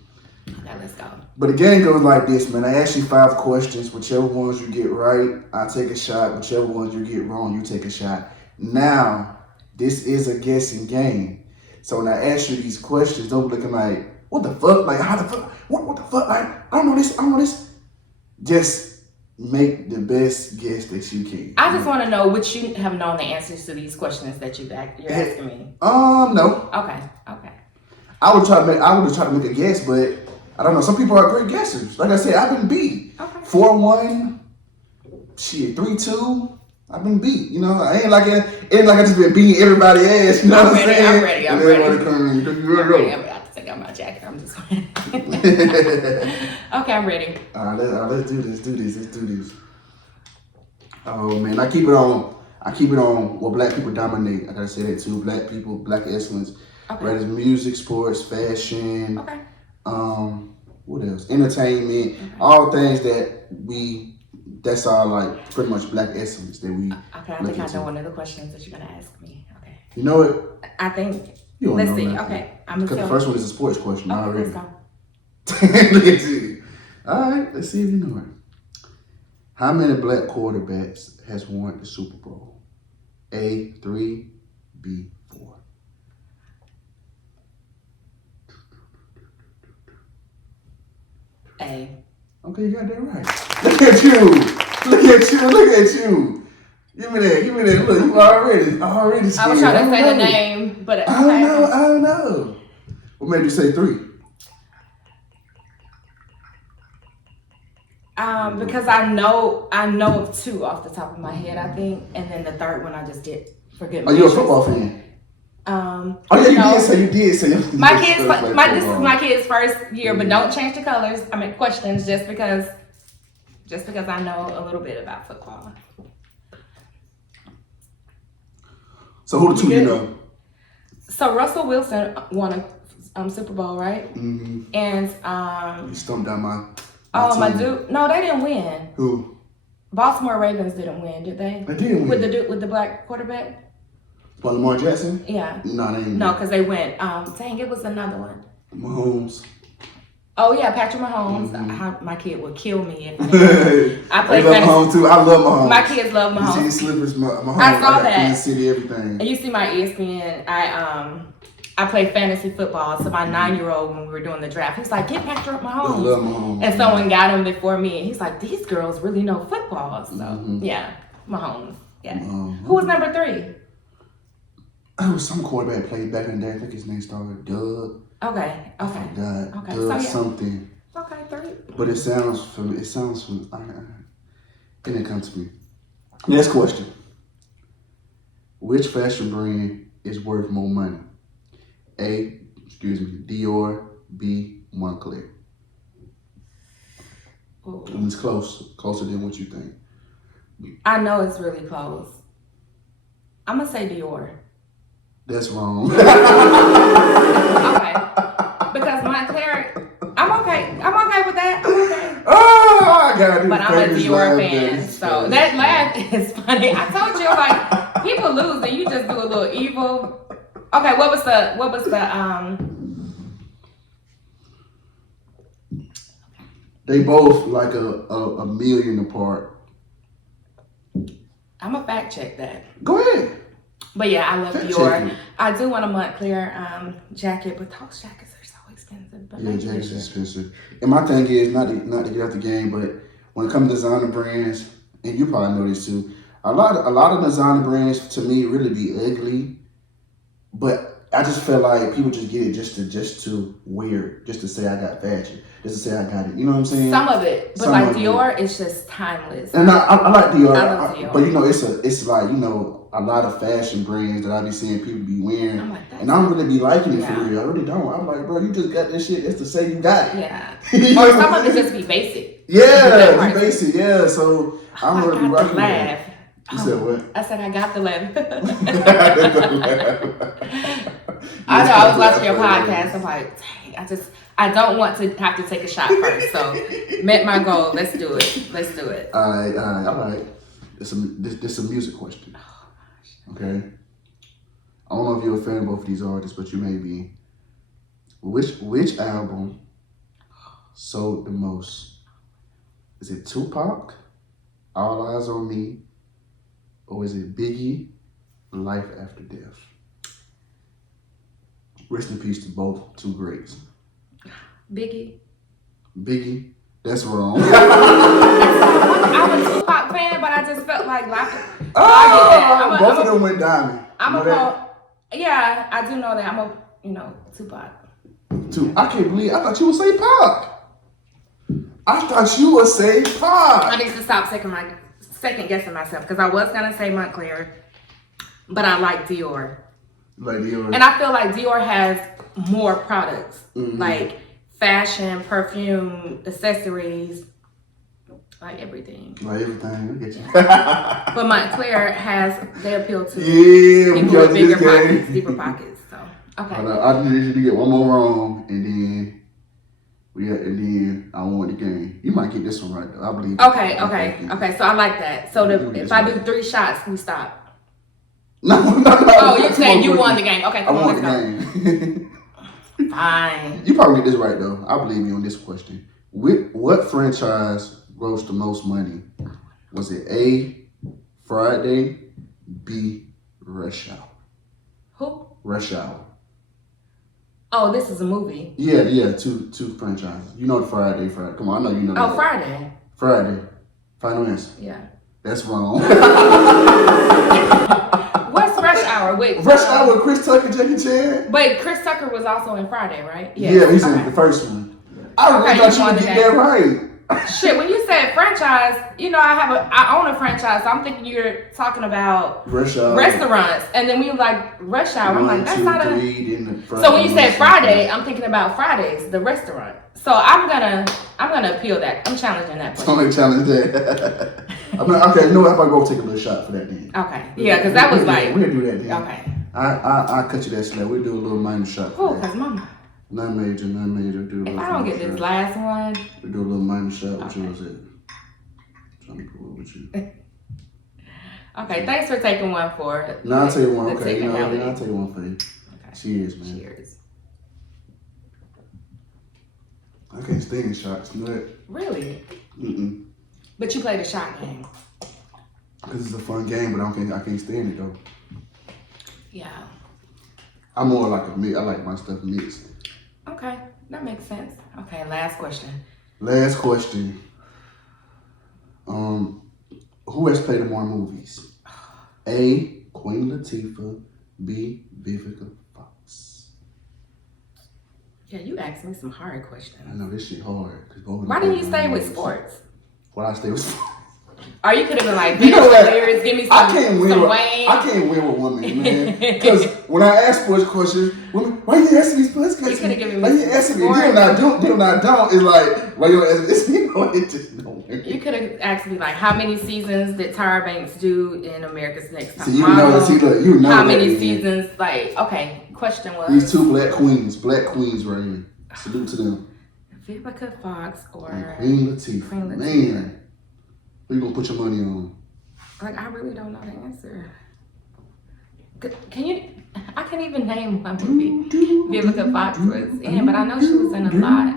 Okay, let's go. But the game goes like this, man. I ask you 5 questions. Whichever ones you get right, I take a shot. Whichever ones you get wrong, you take a shot. Now, this is a guessing game. So when I ask you these questions, don't be looking like, what the fuck? Like, how the fuck? What the fuck? Like, I don't know this. Just make the best guess that you can. I just want to know, would you have known the answers to these questions that you're asking me? No. Okay. I would try to make a guess, but I don't know. Some people are great guessers. Like I said, I've been beat 4-1. Shit, 3-2. I've been beat. You know, I ain't like I just been beating everybody ass. You know what I'm saying? I'm ready. I'm ready. I'm about to take out my jacket. I'm just ready. Okay, I'm ready. All right, let's do this. Let's do this. Oh man, I keep it on what black people dominate. I gotta say that too. Black people, black excellence. Okay. Whether it's music, sports, fashion. Okay. What else? Entertainment. Okay. All things that's all like pretty much black excellence that we. Okay, I think I know one of the questions that you're gonna ask me. Okay. You know it? I think. Let's see. Okay. Because the first one is a sports question already. Let's go. Let's see. All right, let's see if you know it. How many black quarterbacks has won the Super Bowl? A, 3, B, 4. A. Okay, you got that right. Look at you. Give me that. Look, you already scared. I was trying to say the name, but I don't know. What made you say 3? Because I know of 2 off the top of my head, I think, and then the third one I just did forget. Are you a football fan? You did say. This is my kid's first year, but don't change the colors. I mean questions just because I know a little bit about football. So who the 2 you know? So Russell Wilson won a Super Bowl, right? Mm-hmm. And you stumped down my. My dude. No, they didn't win. Who? Baltimore Ravens didn't win, did they? They didn't win. With the black quarterback? Well, Lamar Jackson? Yeah. No, they didn't. No, because they went. Dang, it was another one. Mahomes. Oh yeah, Patrick Mahomes. Mm-hmm. My kid would kill me if I play Mahomes too. I love Mahomes. My kids love Mahomes. You see slippers, Mahomes. I saw that. Kansas City, everything. And you see my ESPN. I play fantasy football. So my 9-year-old, when we were doing the draft, he's like, "Get Patrick Mahomes." I love Mahomes. And someone got him before me, and he's like, "These girls really know football." So yeah, Mahomes. Yeah. Who was number 3? It was some quarterback played back in the day. I think his name started Doug. Okay. I forgot. Okay. Doug something. Okay, 3. But it sounds familiar. It didn't come to me. Next question. Which fashion brand is worth more money? A, Dior, B, Moncler. And it's closer than what you think. I know it's really close. I'm gonna say Dior. That's wrong. Okay, because Moncler, I'm okay with that. I'm okay. Oh, I gotta do. But I'm a Dior fan, so that laugh is funny. I told you, like, people lose and you just do a little evil. Okay, what was the They both like a million apart. I'm gonna fact check that. Go ahead. But yeah, I love Dior. I do want a Montclair jacket, but those jackets are so expensive. But yeah, jackets are expensive. And my thing is not to get out the game, but when it comes to designer brands, and you probably know this too, a lot of designer brands to me really be ugly. But I just feel like people just get it just to wear, just to say I got fashion, just to say I got it. You know what I'm saying? Some of it, but like Dior, it's just timeless. And I like Dior. I love Dior. But it's like, a lot of fashion brands that I be seeing people be wearing, and I don't really be liking it for real. I really don't. I'm like, bro, you just got this shit just to say you got it. Yeah. Or some of it just be basic. Yeah, be basic. Yeah. So I'm really be rocking that. You said what? I said I got the laugh. I know. I was watching your podcast. I'm like, dang, I don't want to have to take a shot first. So met my goal. Let's do it. All right. This a music question. Okay. I don't know if you're a fan of both of these artists, but you may be. Which album sold the most? Is it Tupac, All Eyes on Me, or is it Biggie, Life After Death? Rest in peace to both, two greats. Biggie. That's wrong. I'm a Tupac fan, but I just felt like both of them went diamond. Yeah, I do know that. I'm a Tupac. I can't believe I thought you would say Pac. I thought you would say Pod. I need to stop second guessing myself because I was gonna say Montclair, but I like Dior. Like Dior. And I feel like Dior has more products, like fashion, perfume, accessories, like everything. Like everything. Look at you. But Montclair they appeal to people with bigger pockets, deeper pockets. So okay. I need you to get one more wrong, and then I won the game. You might get this one right though. I believe. Okay. So I like that. So if I do 3 shots, we stop. No. Oh, you're saying you won the game. Okay, come on, let's go. Game. Fine. You probably get this right though. I believe you on this question. What franchise grossed the most money? Was it A, Friday, B, Rush Hour? Who? Rush Hour. Oh, this is a movie. Yeah, two franchises. You know Friday. Come on, I know you know. Oh, that. Friday. Final answer. Yeah. That's wrong. What's Rush Hour? Wait. Rush Hour with Chris Tucker, Jackie Chan. But Chris Tucker was also in Friday, right? Yeah, he's in the first one. I really thought you would get that right. Shit, when you said franchise, I own a franchise, so I'm thinking you're talking about restaurants, and then we were like Rush Hour. I'm like, that's not a. So when you said Friday, I'm thinking about Fridays, the restaurant. So I'm gonna appeal that. I'm challenging that. I'm gonna challenge that. Okay, you know what? I'm gonna go take a little shot for that then. Okay, yeah, because that was like we'll do that then. Okay. I'll cut you that slack. We'll do a little minor shot. Oh, cause mama. Not major. Do if I don't get this last one, we do a little minor shot. What yours is? Trying to pull with you. Okay, thanks for taking one for it. No, I'll tell you one. Okay, I'll tell you one for you. Okay. Cheers, man. Cheers. I can't stand shots. You know that? Really? Mm-mm. But you played a shot game. Because it's a fun game, but I can't stand it though. Yeah. I'm more like I like my stuff mixed. Okay, that makes sense. Okay, last question. Who has played in more movies? A, Queen Latifah. B, Vivica Fox. Yeah, you asked me some hard questions. I know this shit hard. Why didn't you stay with sports? Why I stay with sports? Or you could have been like, you know what? Give me some Wayne. I can't win with women, man. Because when I ask sports questions, women, why you asking me sports questions? You could have given me why you asking me? Deal not don't. It's like, why you asking this? You know, it just don't work. You could have asked me like, how many seasons did Tyra Banks do in America's Next Top Model? You know how many seasons? Like, okay, question was. These two black queens right here. Salute to them. Vivica Fox or Queen Latifah. Man. What you gonna put your money on? Like, I really don't know the answer. Can you? I can't even name one movie Vivica Fox was in, but I know she was in a lot.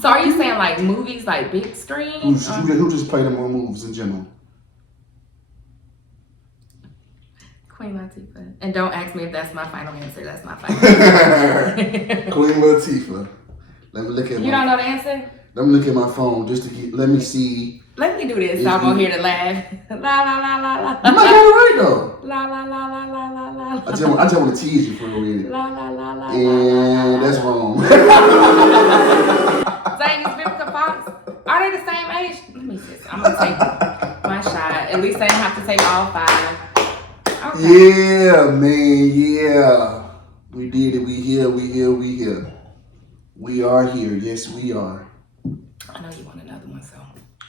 So are you saying like movies, like big screen? Who just played in more movies in general? Queen Latifah. And don't ask me if that's my final answer. That's my final answer. Queen Latifah. Let me look at You don't know the answer? Let me look at my phone just to let me see. Let me do this so I'm gonna hear the laugh. La la la la la. You might get it right though. La la la la la la la. I just want to tease you for a minute. La la la la. And that's wrong. Dang, is Vivica Fox? Are they the same age? Let me see. I'm gonna take my shot. At least I didn't have to take all 5. Okay. Yeah, man. Yeah, we did it. We here. We are here. Yes, we are. I know you want another one, so.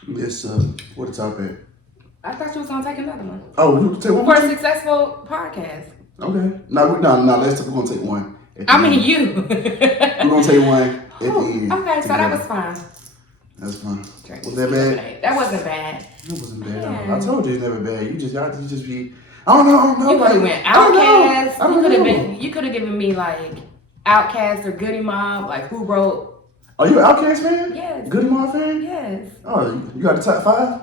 Yes, what the top at? I thought you was gonna take another one. Oh, you take one for a successful podcast. Okay. No, we're gonna take one. You. We're gonna take one at the end. Okay, so that was fine. That's fine. Was that bad? That wasn't bad. It wasn't bad. Yeah. I told you it's never bad. You just be. I don't know. You could have went Outkast. You could have given me like Outkast or Goody Mob. Like who wrote? Are you an Outkast fan? Yes. Goody Mob fan? Yes. Oh, you got the top 5?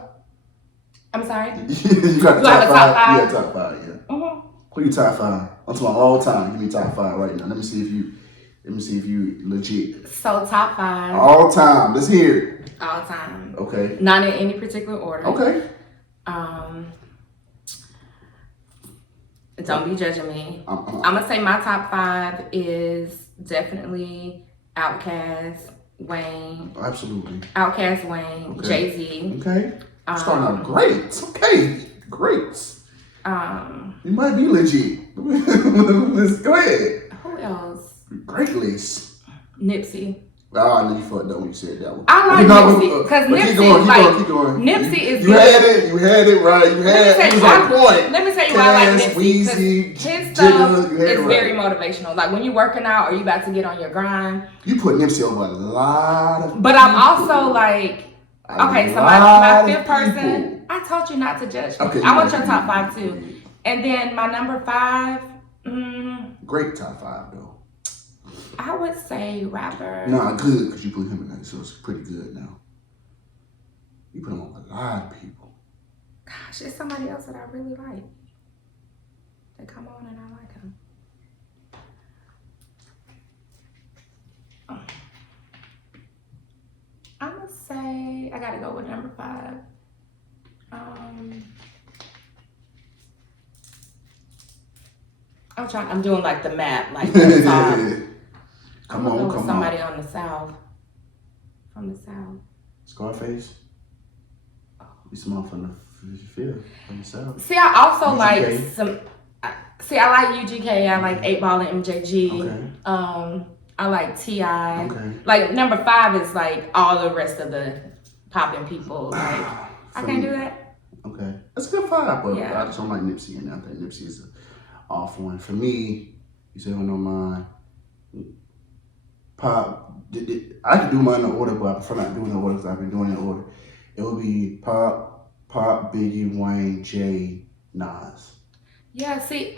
I'm sorry? You got the top 5? Yeah, top 5, yeah. Mm-hmm. Who you top 5? I'm talking all time. Give me top 5 right now. Let me see if you legit. So top 5. All time. Let's hear it. All time. Okay. Not in any particular order. Okay. Don't be judging me. I'm gonna say my top 5 is definitely Outkast, Wayne. Absolutely. Outkast Wayne. Okay. Jay-Z. Okay. Starting out great. Okay. Great. You might be legit. Let's go ahead. Who else? Great list. Nipsey. Oh, I knew you fucked up when you said that one. I like Nipsey because Nipsey, keep going. Nipsey is you good. You had it right. You was on point. Let me tell you why I like Nipsey. Weezy, His stuff is right. very motivational. Like when you're working out or you about to get on your grind. You put Nipsey over a lot of But people. I'm also like, okay, so my fifth person, I told you not to judge me. Okay, I want your top 5 too. And then my number 5. Great top 5 though. I would say rapper. Nah, good, because you put him in there, so it's pretty good now. You put him on a lot of people. Gosh, it's somebody else that I really like. They come on and I like him. I'm gonna say I gotta go with number 5. I'm doing like the map, like the top. Come I'm gonna on, go with come somebody on. on the south. From the south. Scarface. You smell from the field, from the south. See, I also UGK. like some. I like UGK. I like 8 Ball and MJG. Okay. I like T.I. Okay. Like number 5 is like all the rest of the popping people. Like I can't do that. Okay, that's a good 5, but Yeah. I just don't like Nipsey, and I think Nipsey is an off one for me. You say I don't mind. Pop. I could do mine in order, but I prefer not doing it in order because I've been doing it in order. It would be Pop, Biggie, Wayne, Jay, Nas. Yeah. See,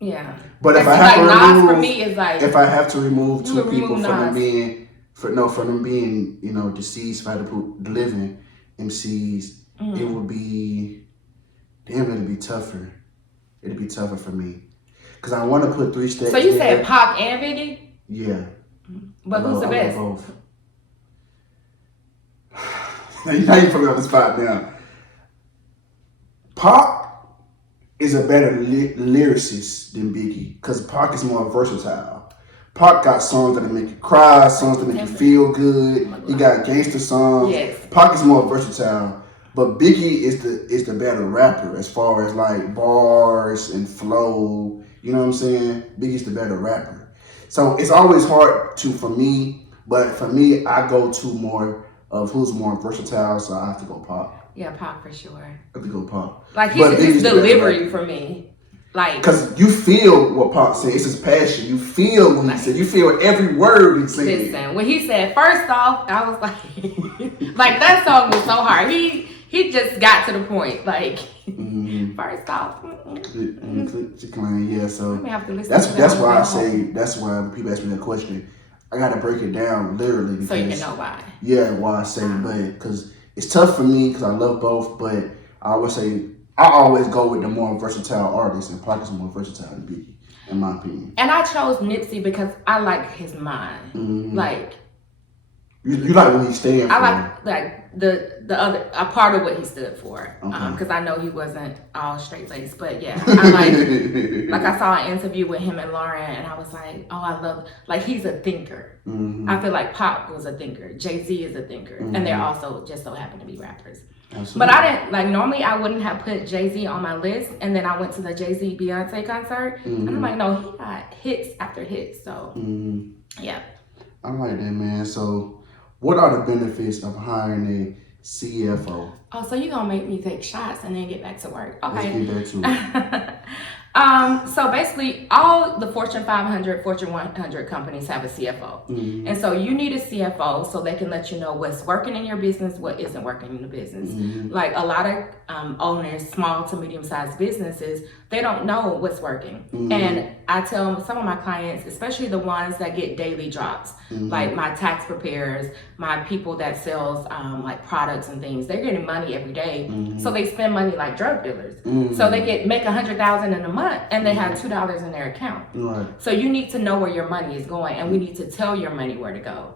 yeah. But if I I have to Nas remove, for me is like if I have to remove 2 people from Nas. them being, from them being, deceased, if I had to put the living MCs, it would be, it'd be tougher. It'd be tougher for me. Because I want to put 3 steps. So you said Pac and Biggie? Yeah. But who's the best? Both. Now you put me on the spot now. Pac is a better lyricist than Biggie because Pac is more versatile. Pac got songs that make you cry, songs that make you feel good. He got gangster songs. Yes. Pac is more versatile, but Biggie is the better rapper as far as like bars and flow. You know what I'm saying? Biggie's the better rapper. So it's always hard for me, but for me, I go to more of who's more versatile, so I have to go Pac. Yeah, Pac for sure. I have to go Pac. Like his delivery for me. Like, because you feel what Pac said. It's his passion. You feel what he said. You feel every word he said. Listen, when he said, first off, I was like, like that song was so hard. He just got to the point. Like, first off. Yeah, so that's why I say, that's why when people ask me that question, I got to break it down literally. Because, so you can know why. Yeah, why I say but because it's tough for me because I love both, but I always go with the more versatile artist, and Pac is more versatile than Biggie, in my opinion. And I chose Nipsey because I like his mind. Like you like what he stands for. I like the other a part of what he stood for. Because I know he wasn't all straight laced, but yeah, I like I saw an interview with him and Lauren, and I was like, oh, I love he's a thinker. I feel like Pop was a thinker, Jay-Z is a thinker, and they're also just so happen to be rappers. Absolutely. But I didn't normally I wouldn't have put Jay-Z on my list, and then I went to the Jay-Z Beyonce concert, and I'm like, no, he got hits after hits. So yeah, I like that, man. So what are the benefits of hiring a CFO? Oh, so you're gonna make me take shots and then get back to work? Okay. Let's get back to it. So basically, all the Fortune 500, Fortune 100 companies have a CFO. And so you need a CFO so they can let you know what's working in your business, what isn't working in the business. Like a lot of owners, small to medium-sized businesses, they don't know what's working. And I tell some of my clients, especially the ones that get daily drops, like my tax preparers, my people that sells like products and things, they're getting money every day. So they spend money like drug dealers. So they make $100,000 in a month and they have $2 in their account. Right. So you need to know where your money is going, and we need to tell your money where to go.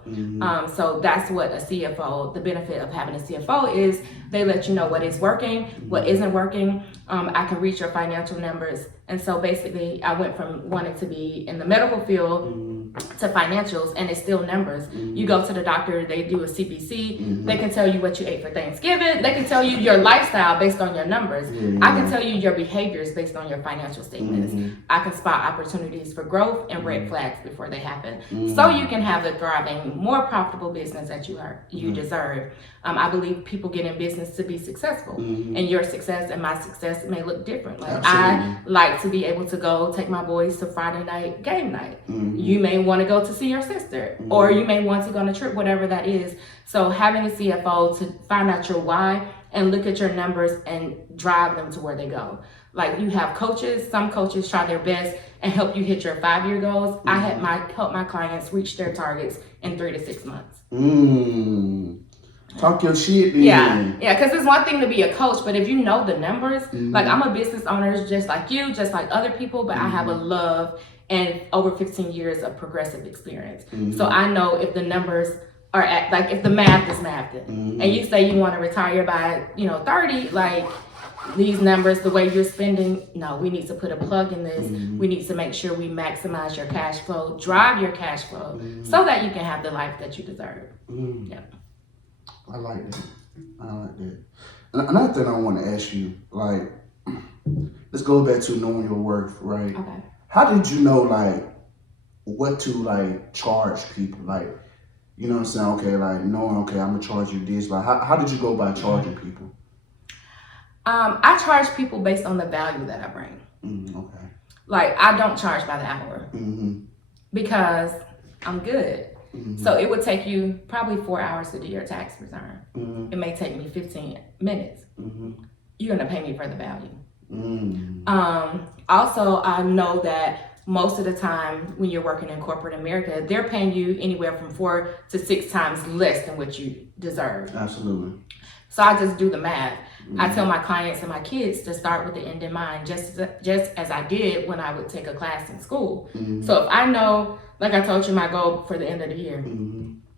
So that's what a CFO, the benefit of having a CFO is they let you know what is working, what isn't working. I can reach your financial numbers. And so basically I went from wanting to be in the medical field to financials, and it's still numbers. You go to the doctor, they do a CBC, they can tell you what you ate for Thanksgiving, they can tell you your lifestyle based on your numbers. I can tell you your behaviors based on your financial statements. I can spot opportunities for growth and red flags before they happen. So you can have the thriving, more profitable business that you deserve. I believe people get in business to be successful, and your success and my success may look different. Like I like to be able to go take my boys to Friday night game night. You may want to go to see your sister, or you may want to go on a trip, whatever that is. So having a CFO to find out your why and look at your numbers and drive them to where they go. Like you have coaches, some coaches try their best and help you hit your 5-year goals. I had help my clients reach their targets in 3 to 6 months. Talk your shit, man. Yeah, because it's one thing to be a coach, but if you know the numbers, like I'm a business owner just like you, just like other people, but I have a love and over 15 years of progressive experience. So I know if the numbers are at, like if the math is mathed, and you say you want to retire by, 30, like these numbers, the way you're spending, no, we need to put a plug in this. We need to make sure we maximize your cash flow, drive your cash flow, so that you can have the life that you deserve. Yeah. I like that. And another thing I want to ask you, like, let's go back to knowing your worth, right? Okay. How did you know, like, what to, like, charge people? Like, you know what I'm saying? Okay, like, knowing, okay, I'm going to charge you this. Like, how did you go by charging people? I charge people based on the value that I bring. Okay. Like, I don't charge by the hour because I'm good. So it would take you probably 4 hours to do your tax return. It may take me 15 minutes. You're going to pay me for the value. Also, I know that most of the time when you're working in corporate America, they're paying you anywhere from 4 to 6 times less than what you deserve. Absolutely. So I just do the math. I tell my clients and my kids to start with the end in mind, just as I did when I would take a class in school. So if I know, like I told you, my goal for the end of the year,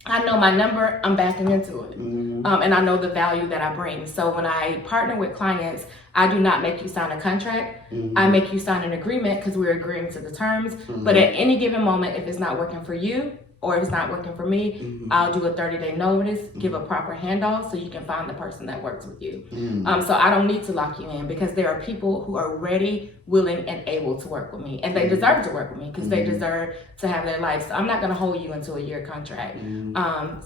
I know my number, I'm backing into it. And I know the value that I bring. So when I partner with clients, I do not make you sign a contract. I make you sign an agreement because we're agreeing to the terms. But at any given moment, if it's not working for you, or if it's not working for me, I'll do a 30-day notice, give a proper handoff so you can find the person that works with you. So I don't need to lock you in because there are people who are ready, willing, and able to work with me. And they deserve to work with me because they deserve to have their life. So I'm not going to hold you into a year contract.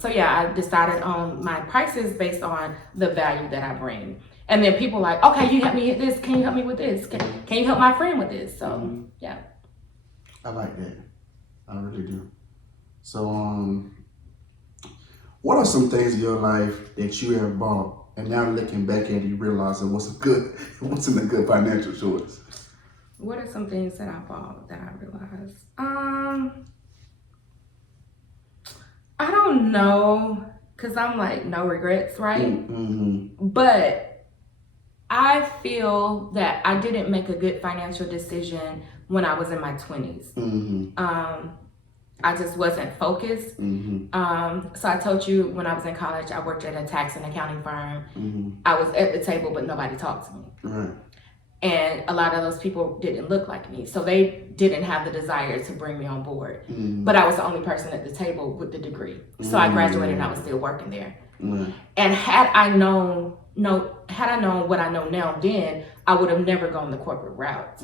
So yeah, I decided on my prices based on the value that I bring. And then people like, okay, you help me hit this. Can you help me with this? Can you help my friend with this? So yeah. I like that. I really do. So, what are some things in your life that you have bought and now looking back at it, you realize it wasn't a good financial choice? What are some things that I bought that I realized? I don't know, because I'm like, no regrets, right? But I feel that I didn't make a good financial decision when I was in my 20s. I just wasn't focused. So I told you when I was in college, I worked at a tax and accounting firm. I was at the table, but nobody talked to me. Right. And a lot of those people didn't look like me. So they didn't have the desire to bring me on board. But I was the only person at the table with the degree. So I graduated and I was still working there. And had I known what I know now then, I would have never gone the corporate route.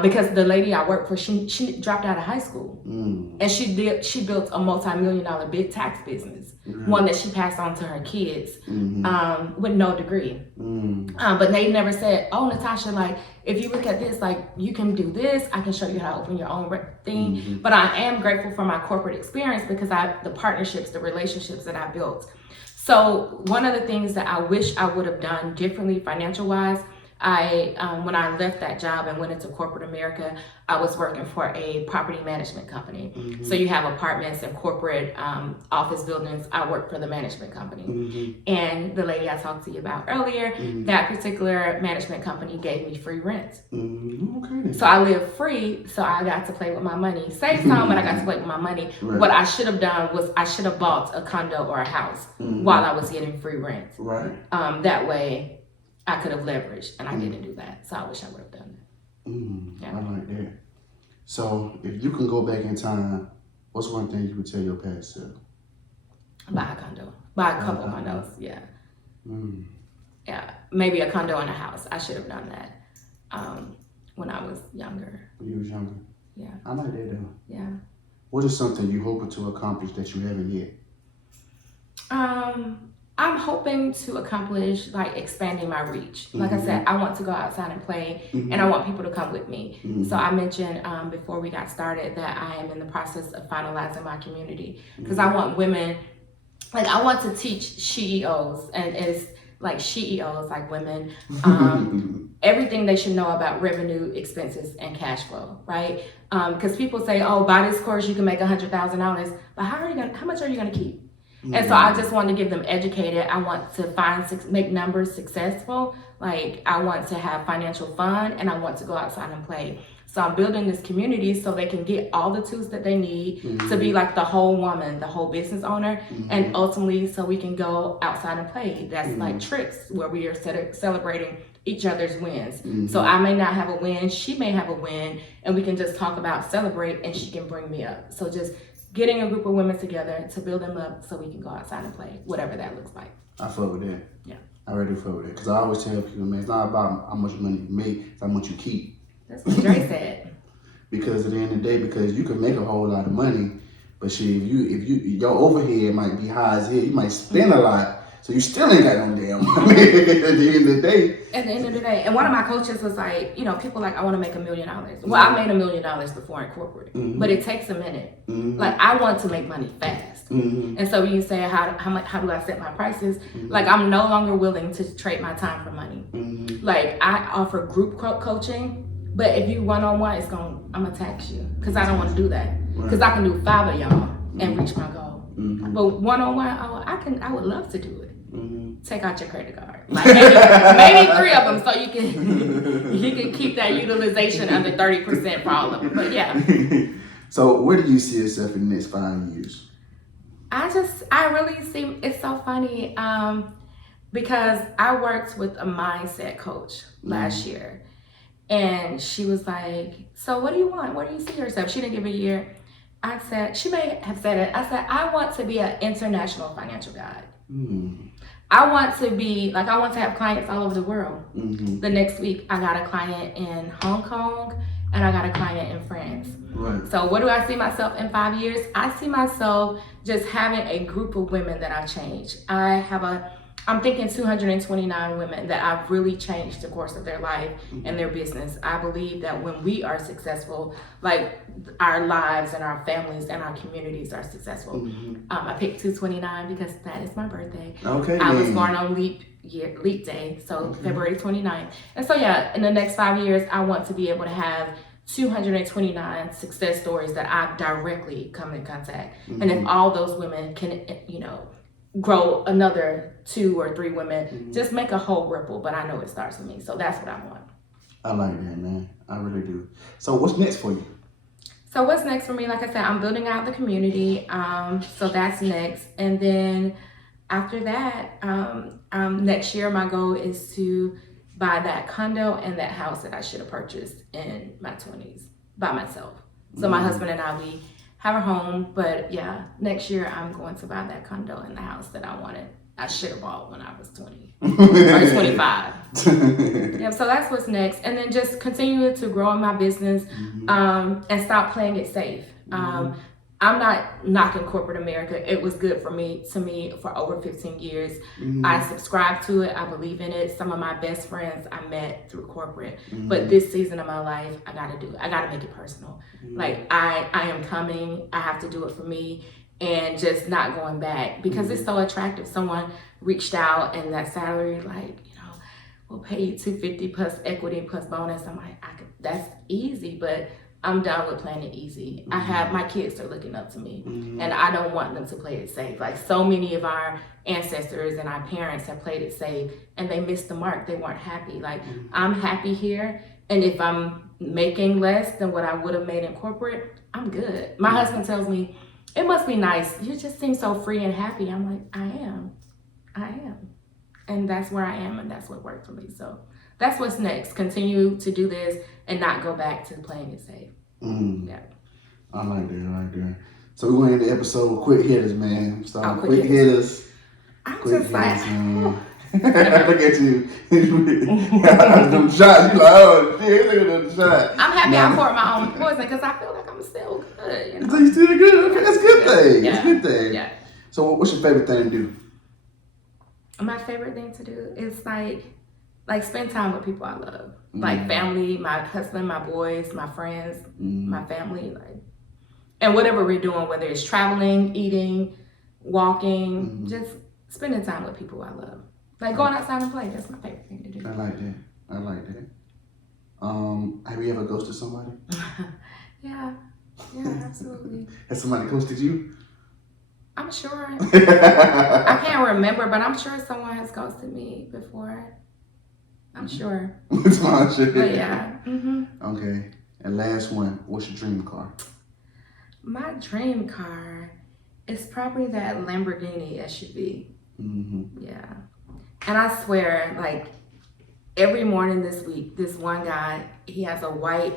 Because the lady I worked for, she dropped out of high school, and she built a multi-million-dollar big tax business, one that she passed on to her kids, with no degree. But they never said, "Oh, Natasha, like if you look at this, like you can do this. I can show you how to open your own thing." But I am grateful for my corporate experience because the partnerships, the relationships that I built. So one of the things that I wish I would have done differently, financial-wise. When I left that job and went into corporate America, I was working for a property management company. So you have apartments and corporate office buildings. I worked for the management company. And the lady I talked to you about earlier, that particular management company gave me free rent. So I lived free, so I got to play with my money. Save some, but I got to play with my money. What I should have done was I should have bought a condo or a house while I was getting free rent. That way, I could have leveraged, and I didn't do that. So I wish I would have done that. I like that. So if you can go back in time, what's one thing you would tell your past self? Buy a condo. Buy a couple condos. Yeah. Yeah. Maybe a condo and a house. I should have done that when I was younger. When you was younger? Yeah. I like that though. Yeah. What is something you hoping to accomplish that you haven't yet? I'm hoping to accomplish like expanding my reach. Like I said, I want to go outside and play, and I want people to come with me. So I mentioned before we got started that I am in the process of finalizing my community because I want women, like I want to teach CEOs, and it's like CEOs, like women, everything they should know about revenue, expenses, and cash flow, right? Because people say, "Oh, buy this course, you can make $100,000," but how much are you gonna keep? And so I just want to get them educated. I want to make numbers successful. Like I want to have financial fun, and I want to go outside and play. So I'm building this community so they can get all the tools that they need to be like the whole woman, the whole business owner, and ultimately so we can go outside and play. That's like trips where we are celebrating each other's wins. So I may not have a win, she may have a win, and we can just talk about celebrate, and she can bring me up. So just getting a group of women together to build them up so we can go outside and play, whatever that looks like. I fuck with that. Yeah. I really fuck with that. Because I always tell people, man, it's not about how much money you make, it's how much you keep. That's what Dre said. Because at the end of the day, because you can make a whole lot of money, but shit, if you your overhead might be high as hell, you might spend a lot, so you still ain't got no damn money at the end of the day. At the end of the day, and one of my coaches was like, people like, I want to make $1 million. Well, I made $1 million before in corporate, but it takes a minute. Like I want to make money fast, and so you say, how do I set my prices? Like I'm no longer willing to trade my time for money. Like I offer group coaching. But if you one-on-one, I'm gonna tax you because I don't want to do that. Because I can do 5 of y'all and reach my goal. But one-on-one, I would love to do it. Take out your credit card, like maybe 3 of them, so you can keep that utilization under 30% for all of them. But yeah. So where do you see yourself in the next 5 years? I really see, it's so funny because I worked with a mindset coach last year. And she was like, so what do you want? Where do you see yourself? She didn't give me a year. I said, she may have said it. I said, I want to be an international financial guide. I want to have clients all over the world. The next week, I got a client in Hong Kong and I got a client in France. Right. So what do I see myself in 5 years? I see myself just having a group of women that I've changed. I'm thinking 229 women that I've really changed the course of their life and their business. I believe that when we are successful, like our lives and our families and our communities are successful. I picked 229 because that is my birthday. Okay. I was born on leap day, so February 29th. And so yeah, in the next 5 years, I want to be able to have 229 success stories that I've directly come in contact. And if all those women can, grow another 2 or 3 women, just make a whole ripple. But I know it starts with me, so that's what I want. I like that, man. I really do. So what's next for you? So what's next for me? Like I said, I'm building out the community. So that's next. And then after that, next year, my goal is to buy that condo and that house that I should have purchased in my 20s by myself. So my husband and I, we have a home, but yeah, next year I'm going to buy that condo and the house that I should have bought when I was 20 or 25. Yeah, so that's what's next. And then just continue to grow in my business and stop playing it safe. I'm not knocking corporate America. It was good to me for over 15 years. I subscribe to it. I believe in it. Some of my best friends I met through corporate. But this season of my life, I got to do it. I got to make it personal. Like I am coming. I have to do it for me and just not going back because it's so attractive. Someone reached out and that salary, like, we'll pay you $250 plus equity plus bonus. I'm like, that's easy, but I'm done with playing it easy. My kids are looking up to me and I don't want them to play it safe. Like so many of our ancestors and our parents have played it safe and they missed the mark. They weren't happy. Like I'm happy here. And if I'm making less than what I would have made in corporate, I'm good. My husband tells me, it must be nice. You just seem so free and happy. I'm like, I am. And that's where I am and that's what worked for me. So that's what's next. Continue to do this and not go back to playing it safe. Yeah. I like that. So we're going to end the episode with quick hitters, man. Start with quick hitters. hitters. I'm Quick just like, man. Look at you. Them shots. You like, oh shit, look at them shots. I'm happy I poured my own poison because I feel like I'm still good. You know? You still good? Okay, that's a good thing. Yeah. That's a good thing. Yeah. So what's your favorite thing to do? My favorite thing to do is like spend time with people I love. Like family, my husband, my boys, my friends, my family, like, and whatever we're doing, whether it's traveling, eating, walking, just spending time with people I love. Like going outside and play. That's my favorite thing to do. I like that. Have you ever ghosted somebody? Yeah, absolutely. Has somebody ghosted you? I'm sure. I can't remember, but I'm sure someone has ghosted me before. I'm sure. But yeah. Okay. And last one, what's your dream car? My dream car is probably that Lamborghini SUV. Yeah. And I swear, like, every morning this week, this one guy, he has a white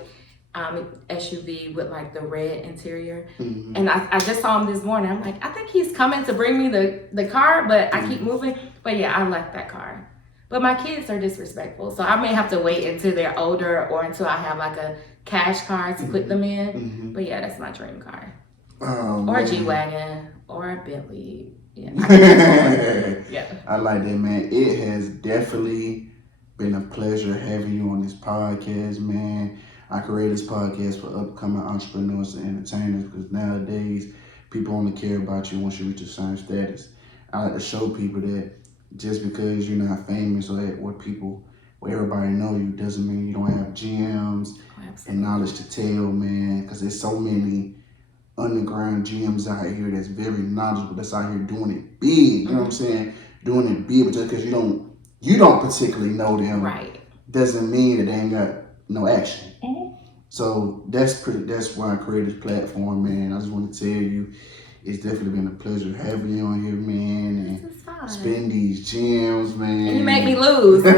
SUV with like the red interior. And I just saw him this morning. I'm like, I think he's coming to bring me the car, but I keep moving. But yeah, I like that car. But my kids are disrespectful, so I may have to wait until they're older or until I have like a cash car to put them in. But yeah, that's my dream car. Or a G-Wagon or a Bentley. Yeah. Yeah. I like that, man. It has definitely been a pleasure having you on this podcast, man. I created this podcast for upcoming entrepreneurs and entertainers because nowadays people only care about you once you reach a certain status. I like to show people that just because you're not famous or where everybody know you doesn't mean you don't have gems and knowledge to tell, man. Because there's so many underground gems out here that's very knowledgeable, that's out here doing it big. You know what I'm saying? Doing it big, but just because you don't particularly know them, right, doesn't mean that they ain't got no action. So that's why I created this platform, man. I just want to tell you, it's definitely been a pleasure having you on here, man, and spend these gems, man. And you make me lose. Oh,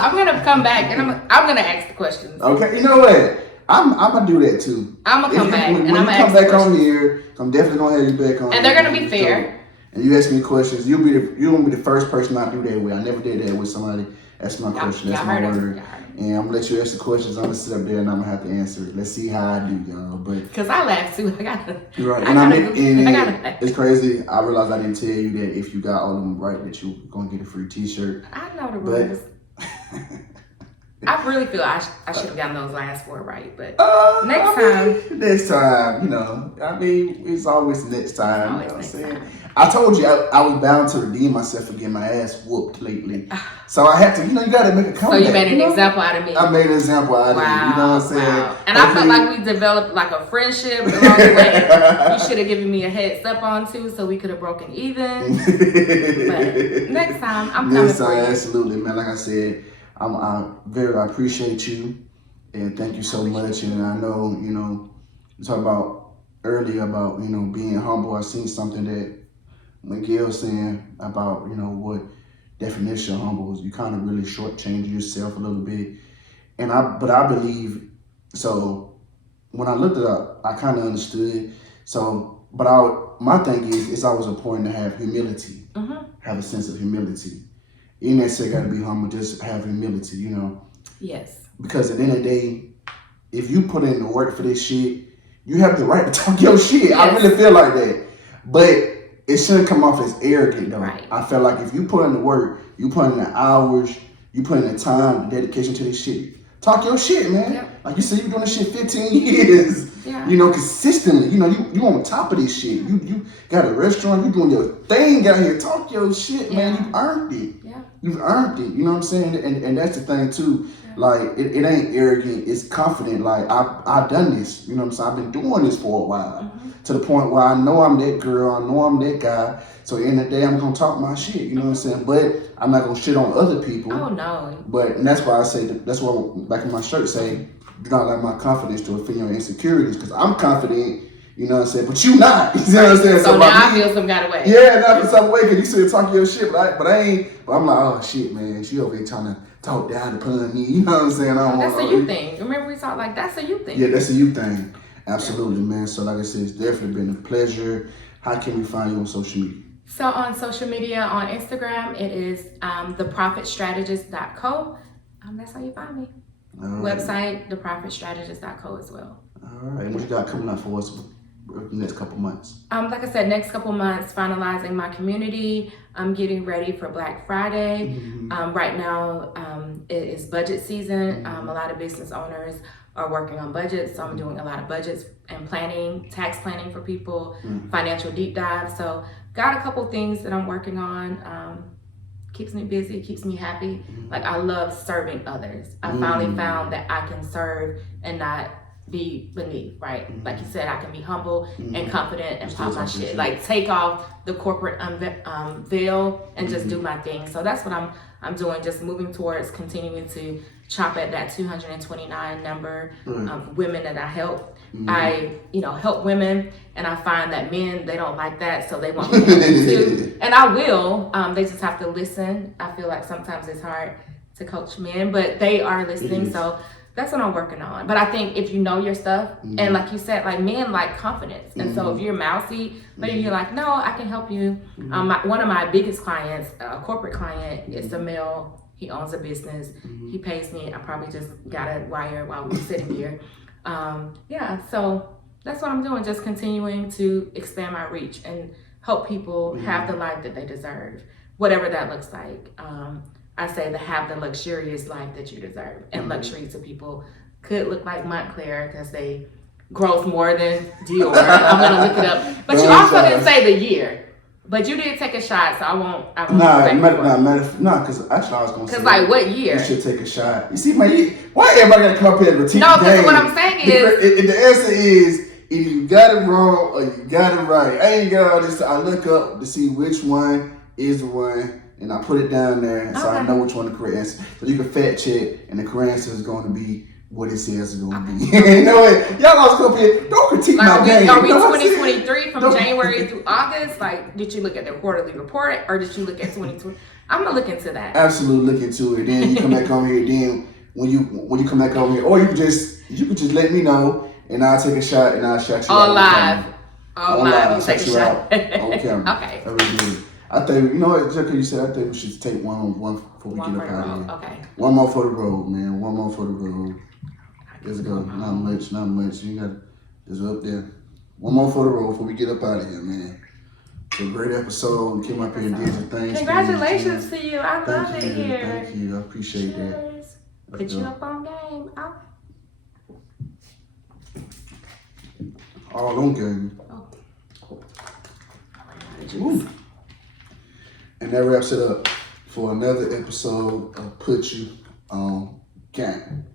I'm gonna come back and I'm gonna ask the questions. Okay, you know what? I'm gonna do that too. I'm gonna come back when and I'm gonna gonna come back on here. I'm definitely gonna have you back on. And they're gonna be fair. And you ask me questions. You're gonna be the first person I do that with. I never did that with somebody. That's my question. That's my word. And I'm gonna let you ask the questions. I'm gonna sit up there and I'm gonna have to answer it. Let's see how I do, y'all. But because I laugh too. You're right. It's crazy. I realized I didn't tell you that if you got all of them right, that you're gonna get a free T-shirt. I know the rules. I really feel I should have gotten those last four right, but next time, you know. I mean, it's always next time. You know what I'm saying? I told you I was bound to redeem myself for getting my ass whooped lately. So I had to, you gotta make a comeback. So you made an example out of me. I made an example out of you, you know what I'm saying? Wow. And I felt like we developed like a friendship along the way. You should have given me a heads up on too, so we could have broken even. But next time, I'm coming for you. Absolutely, man. Like I said, I appreciate you, and thank you so much. And I know, you talked about earlier about, being humble. I seen something that when Gail saying about, what definition of humble is, you kind of really shortchange yourself a little bit. But I believe, so when I looked it up, I kind of understood. So, but my thing is, it's always important to have humility, have a sense of humility. You ain't necessarily got to be humble, just have humility, Yes. Because at the end of the day, if you put in the work for this shit, you have the right to talk your shit. Yes. I really feel like that. But it shouldn't come off as arrogant, though. Right. I feel like if you put in the work, you put in the hours, you put in the time, the dedication to this shit, talk your shit, man. Yep. Like you said, you're doing this shit 15 years. Yeah. Consistently. You on top of this shit. You got a restaurant, you doing your thing out here. Talk your shit, man. You earned it. Yeah. You've earned it. You know what I'm saying? And that's the thing too. Yeah. Like it ain't arrogant, it's confident. Like I've done this. You know what I'm saying? I've been doing this for a while. To the point where I know I'm that girl, I know I'm that guy. So at the end of the day, I'm gonna talk my shit. You know what I'm saying? But I'm not gonna shit on other people. Oh no. And that's why I say that's why back in my shirt say, do not let my confidence to offend your insecurities. Because I'm confident You know what I'm saying? But you not. You know what I'm saying? So now I feel some kind of way. Yeah, not for some way, because you still talking your shit, but I ain't. But I'm like, oh shit, man. She over here trying to talk down upon me. You know what I'm saying? That's a you thing. Remember we talked like that's a you thing. Yeah, that's a you thing. Absolutely, man. So like I said, it's definitely been a pleasure. How can we find you on social media? So on social media, on Instagram, it is theprofitstrategist.co. That's how you find me. Right. Website, theprofitstrategist.co as well. All right. And what you got coming up for us the next couple months? Like I said, next couple months, finalizing my community. I'm getting ready for Black Friday. Mm-hmm. Right now, it is budget season. Mm-hmm. A lot of business owners are working on budgets, so I'm doing a lot of budgets and planning, tax planning for people, financial deep dive. So got a couple things that I'm working on. Keeps me busy, keeps me happy. Like I love serving others. I finally found that I can serve and not be beneath, right? Like you said, I can be humble and confident and pop my shit. Like take off the corporate veil and just do my thing. So that's what I'm doing, just moving towards continuing to chop at that 229 number of women that I help. I, help women, and I find that men, they don't like that, so they want me to help them too. And I will. They just have to listen. I feel like sometimes it's hard to coach men, but they are listening, so that's what I'm working on. But I think if you know your stuff, and like you said, like men like confidence, and so if you're mousy, maybe you're like, no, I can help you. One of my biggest clients, a corporate client, is a male. He owns a business. He pays me. I probably just got a wire while we were sitting here. So that's what I'm doing, just continuing to expand my reach and help people have the life that they deserve, whatever that looks like. I say to have the luxurious life that you deserve, and luxury to people could look like Montclair because they gross more than Dior. I'm gonna look it up, but you also didn't say the year. But you did take a shot, so I won't. Because actually I was gonna say. Because like what year? You should take a shot. You see, why everybody gotta come up here and critique? No, because what I'm saying is the answer is either you got it wrong or you got it right. I ain't got all this. I look up to see which one is the one, and I put it down there, so I know which one the correct answer. So you can fact check, and the correct answer is going to be what it says it's going to be. You know what? Y'all always come up here. Don't critique my game. Are we 2023 from January through August? Like, did you look at the quarterly report, or did you look at 2020? I'm gonna look into that. Absolutely, look into it. Then you come back over here. Then when you come back over here, or you could just let me know, and I'll take a shot, and I'll shot you all live. All live. You take a shot on camera. Okay. I really do. I think just because you said, I think we should take one before we get up out of here. Okay. One more for the road, man. One more for the road. Let's go. Not much. You got it's up there. One more for the road before we get up out of here, man. It's a great episode. We came up here and did some things. Congratulations to you. I love it here. Thank you. I appreciate that. Put you up on game. All on game. Ooh. And that wraps it up for another episode of Put You On Game.